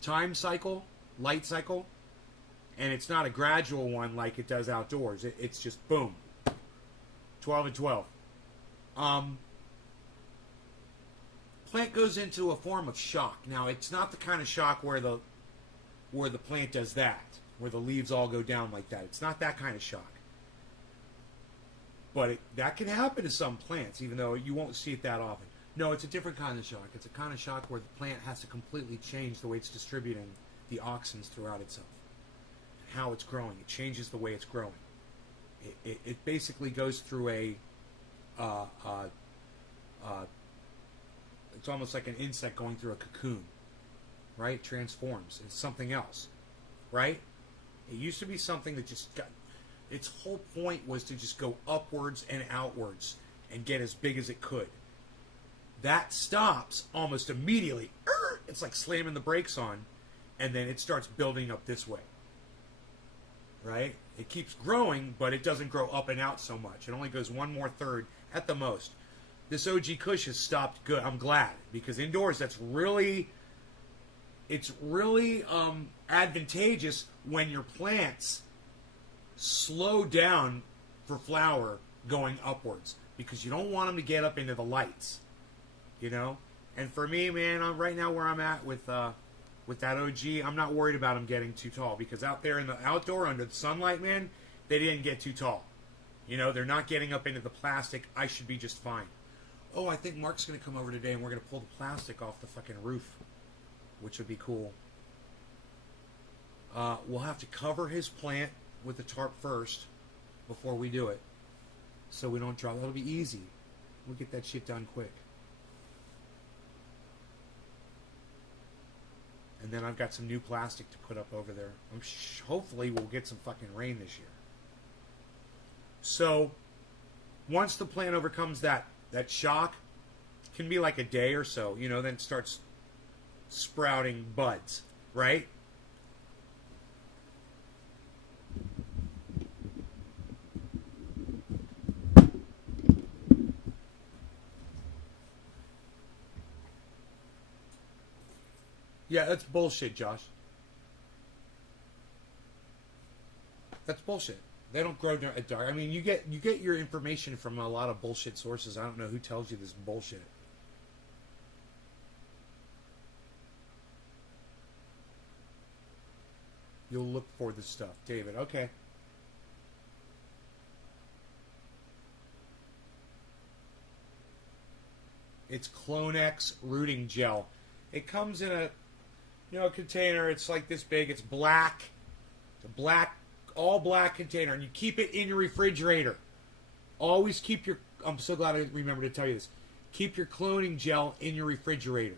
time cycle, light cycle, and it's not a gradual one like it does outdoors. It's just boom. 12 and 12. Plant goes into a form of shock. Now, it's not the kind of shock where the plant does that, where the leaves all go down like that. It's not that kind of shock. But that can happen to some plants, even though you won't see it that often. No, it's a different kind of shock. It's a kind of shock where the plant has to completely change the way it's distributing the auxins throughout itself. And how it's growing. It changes the way it's growing. It basically goes through it's almost like an insect going through a cocoon, right? It transforms. It's something else, right? It used to be something that just got, its whole point was to just go upwards and outwards and get as big as it could. That stops almost immediately. It's like slamming the brakes on, and then it starts building up this way, right? It keeps growing, but it doesn't grow up and out so much. It only goes 1/3 at the most. This OG Kush has stopped good. I'm glad, because indoors it's really advantageous when your plants slow down for flower going upwards, because you don't want them to get up into the lights, you know. And for me, man, right now where I'm at with that OG, I'm not worried about them getting too tall, because out there in the outdoor under the sunlight, man, they didn't get too tall. You know, they're not getting up into the plastic. I should be just fine. Oh, I think Mark's going to come over today and we're going to pull the plastic off the fucking roof, which would be cool. We'll have to cover his plant with the tarp first before we do it, so we don't drop. That'll be easy. We'll get that shit done quick. And then I've got some new plastic to put up over there. Hopefully we'll get some fucking rain this year. So once the plant overcomes that shock, can be like a day or so, you know, then it starts sprouting buds, right? Yeah, that's bullshit, Josh. That's bullshit. They don't grow at dark. I mean, you get your information from a lot of bullshit sources. I don't know who tells you this bullshit. You'll look for the stuff, David. Okay. It's Clonex rooting gel. It comes in a container. It's like this big. It's black. It's a black, all black container, and you keep it in your refrigerator. Always keep your. I'm so glad I remembered to tell you this. Keep your cloning gel in your refrigerator.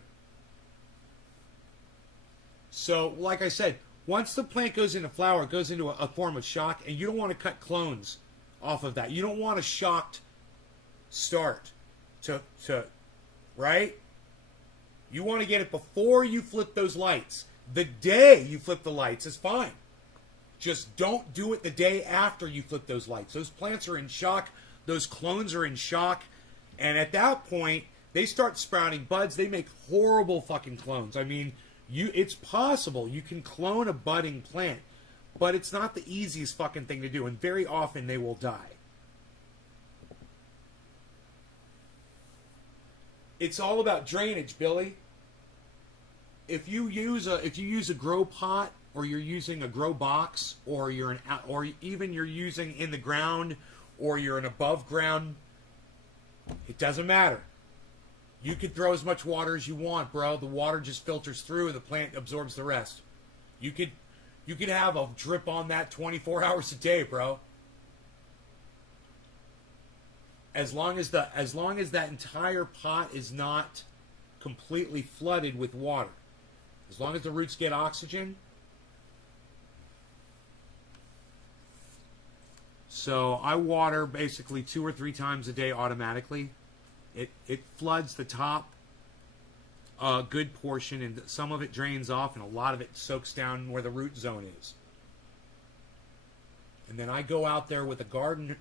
So, like I said, once the plant goes into flower, it goes into a form of shock, and you don't want to cut clones off of that. You don't want a shocked start to right? You want to get it before you flip those lights. The day you flip the lights is fine. Just don't do it the day after you flip those lights. Those plants are in shock. Those clones are in shock. And at that point, they start sprouting buds. They make horrible fucking clones. I mean, it's possible you can clone a budding plant, but it's not the easiest fucking thing to do. And very often they will die. It's all about drainage, Billy. If you use a grow pot, or you're using a grow box, or even you're using in the ground, or you're an above ground, it doesn't matter. You could throw as much water as you want, bro. The water just filters through, and the plant absorbs the rest. You could have a drip on that 24 hours a day, bro. As long as that entire pot is not completely flooded with water. As long as the roots get oxygen. So I water basically 2 or 3 times a day automatically. It floods the top a good portion, and some of it drains off, and a lot of it soaks down where the root zone is. And then I go out there with a garden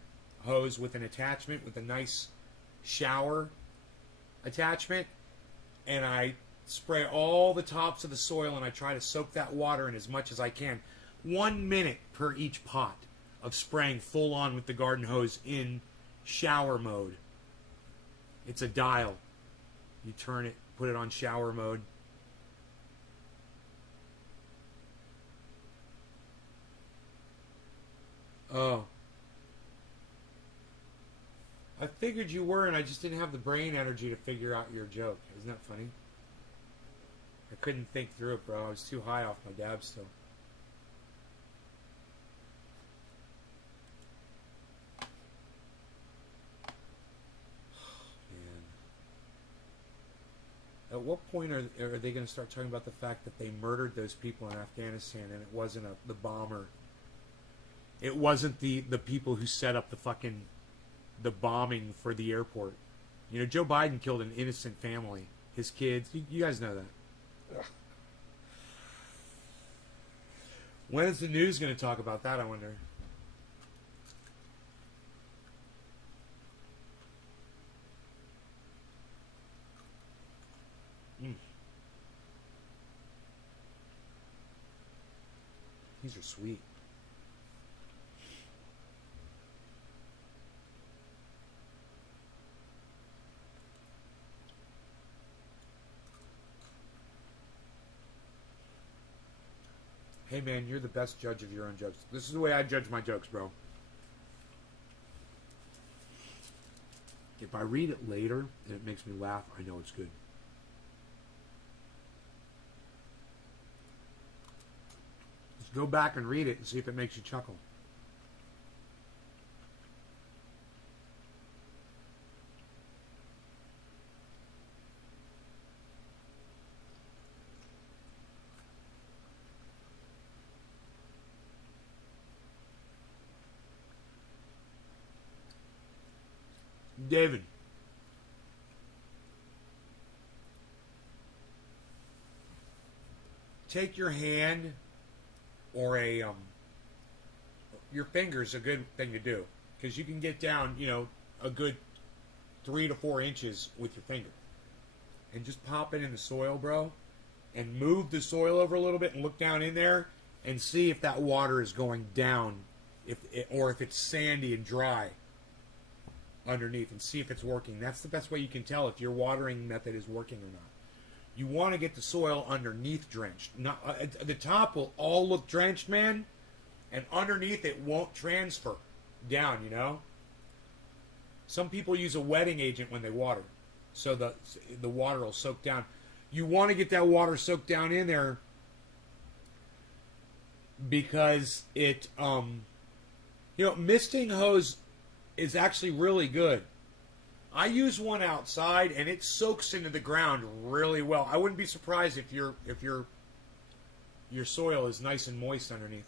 hose with an attachment, with a nice shower attachment, and I spray all the tops of the soil, and I try to soak that water in as much as I can. 1 minute per each pot of spraying full on with the garden hose in shower mode. It's a dial. You turn it, put it on shower mode. Oh. I figured you were, and I just didn't have the brain energy to figure out your joke. Isn't that funny? I couldn't think through it, bro. I was too high off my dab still. Man. At what point are they going to start talking about the fact that they murdered those people in Afghanistan, and it wasn't the bomber? It wasn't the people who set up the bombing for the airport. You know, Joe Biden killed an innocent family. His kids. You guys know that. Ugh. When is the news going to talk about that, I wonder? These are sweet. Hey man, you're the best judge of your own jokes. This is the way I judge my jokes, bro. If if I read it later and it makes me laugh, I know it's good. Just go back and read it and see if it makes you chuckle. David. Take your hand or your finger's a good thing to do because you can get down, a good 3 to 4 inches with your finger and just pop it in the soil, bro, and move the soil over a little bit and look down in there and see if that water is going down, or if it's sandy and dry underneath, and see if it's working. That's the best way you can tell if your watering method is working or not. You want to get the soil underneath drenched. Not the top will all look drenched, man, and underneath it won't transfer down. Some people use a wetting agent when they water, so the water will soak down. You want to get that water soaked down in there because it misting hose is actually really good. I use one outside and it soaks into the ground really well. I wouldn't be surprised if your soil is nice and moist underneath.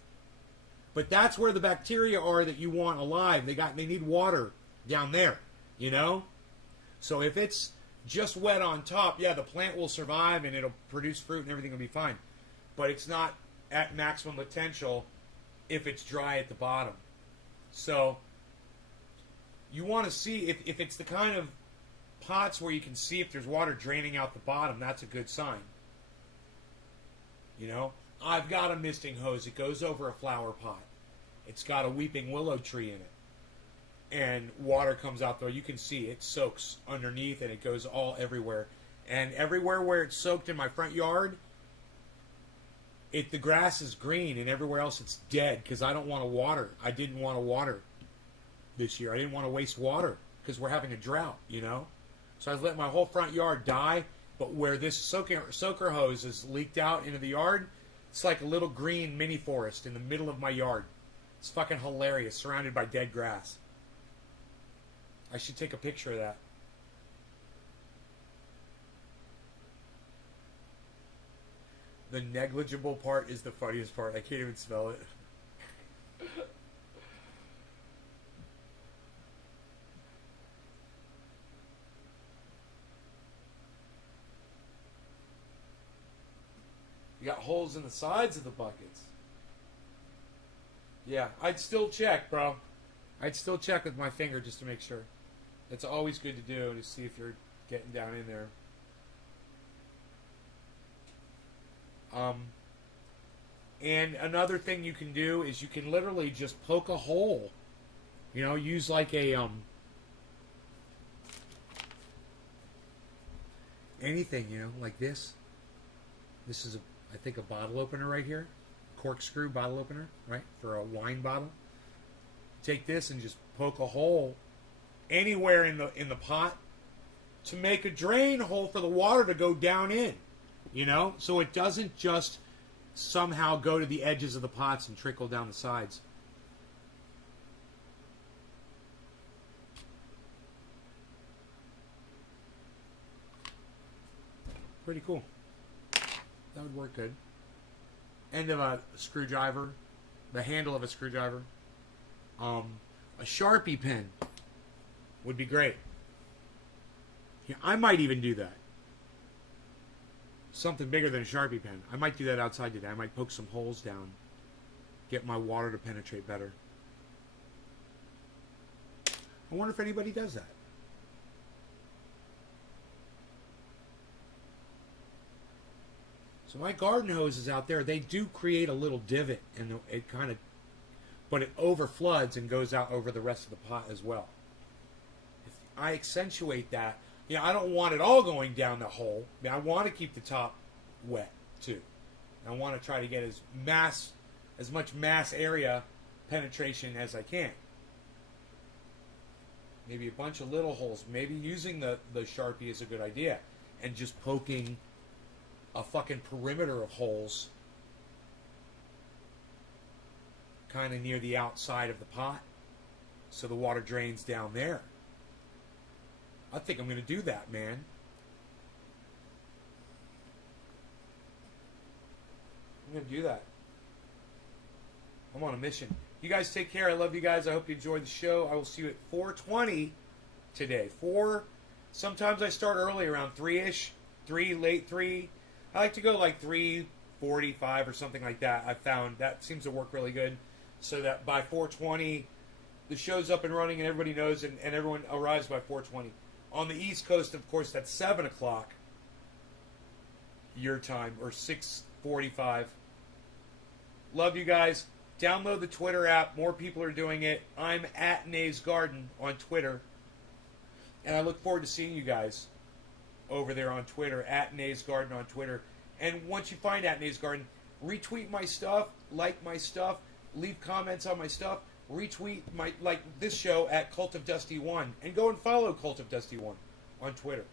But that's where the bacteria are that you want alive. They need water down there, So if it's just wet on top, yeah, the plant will survive and it'll produce fruit and everything will be fine. But it's not at maximum potential if it's dry at the bottom. So you want to see if it's the kind of pots where you can see if there's water draining out the bottom. That's a good sign. I've got a misting hose. It goes over a flower pot. It's got a weeping willow tree in it. And water comes out there. You can see it soaks underneath and it goes all everywhere. And everywhere where it's soaked in my front yard, the grass is green, and everywhere else it's dead because I don't want to water. I didn't want to water this year. I didn't want to waste water because we're having a drought, So I was letting my whole front yard die. But where this soaker hose is leaked out into the yard, it's like a little green mini forest in the middle of my yard. It's fucking hilarious, surrounded by dead grass. I should take a picture of that. The negligible part is the funniest part. I can't even spell it. You got holes in the sides of the buckets. Yeah, I'd still check, bro. I'd still check with my finger just to make sure. It's always good to do, to see if you're getting down in there. And another thing you can do is you can literally just poke a hole. Use like a anything, like this. This is I think a bottle opener right here. Corkscrew bottle opener, right? For a wine bottle. Take this and just poke a hole anywhere in the pot to make a drain hole for the water to go down in. So it doesn't just somehow go to the edges of the pots and trickle down the sides. Pretty cool. That would work good. End of a screwdriver, the handle of a screwdriver. A Sharpie pen would be great. Yeah, I might even do that. Something bigger than a Sharpie pen. I might do that outside today. I might poke some holes down, get my water to penetrate better. I wonder if anybody does that. So my garden hoses out there, they do create a little divot, and it kind of, but it overfloods and goes out over the rest of the pot as well. If I accentuate that, I don't want it all going down the hole. I want to keep the top wet too. I want to try to get as much mass area penetration as I can. Maybe a bunch of little holes. Maybe using the Sharpie is a good idea. And just poking a fucking perimeter of holes kind of near the outside of the pot so the water drains down there. I think I'm going to do that, man. I'm going to do that. I'm on a mission. You guys take care. I love you guys. I hope you enjoyed the show. I will see you at 4:20 today. Sometimes I start early, around 3-ish. 3, late 3. I like to go like 3:45 or something like that. I found that seems to work really good. So that by 4:20, the show's up and running and everybody knows and everyone arrives by 4:20. On the East Coast, of course, that's 7 o'clock your time, or 6:45. Love you guys. Download the Twitter app. More people are doing it. I'm at Nays Garden on Twitter. And I look forward to seeing you guys over there on Twitter, at Nays Garden on Twitter. And once you find at Nays Garden, retweet my stuff, like my stuff, leave comments on my stuff, retweet my like this show at Cult of Dusty 1, and go and follow Cult of Dusty 1 on Twitter.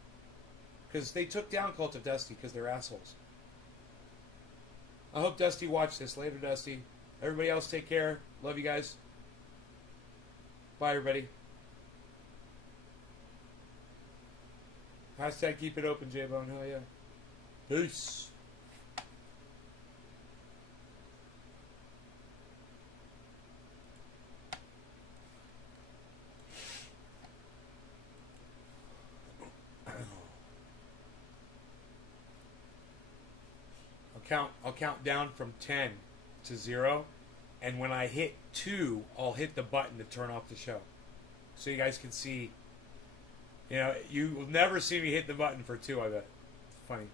Because they took down Cult of Dusty because they're assholes. I hope Dusty watched this. Later, Dusty. Everybody else, take care. Love you guys. Bye, everybody. Hashtag keep it open, J-Bone. Hell yeah. Peace. I'll count down from 10 to 0, and when I hit 2, I'll hit the button to turn off the show, so you guys can see. You know, you will never see me hit the button for 2. I bet. Funny.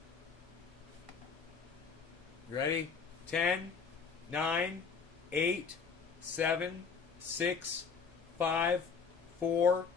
You ready? 10, 9, 8, 7, 6, 5, 4,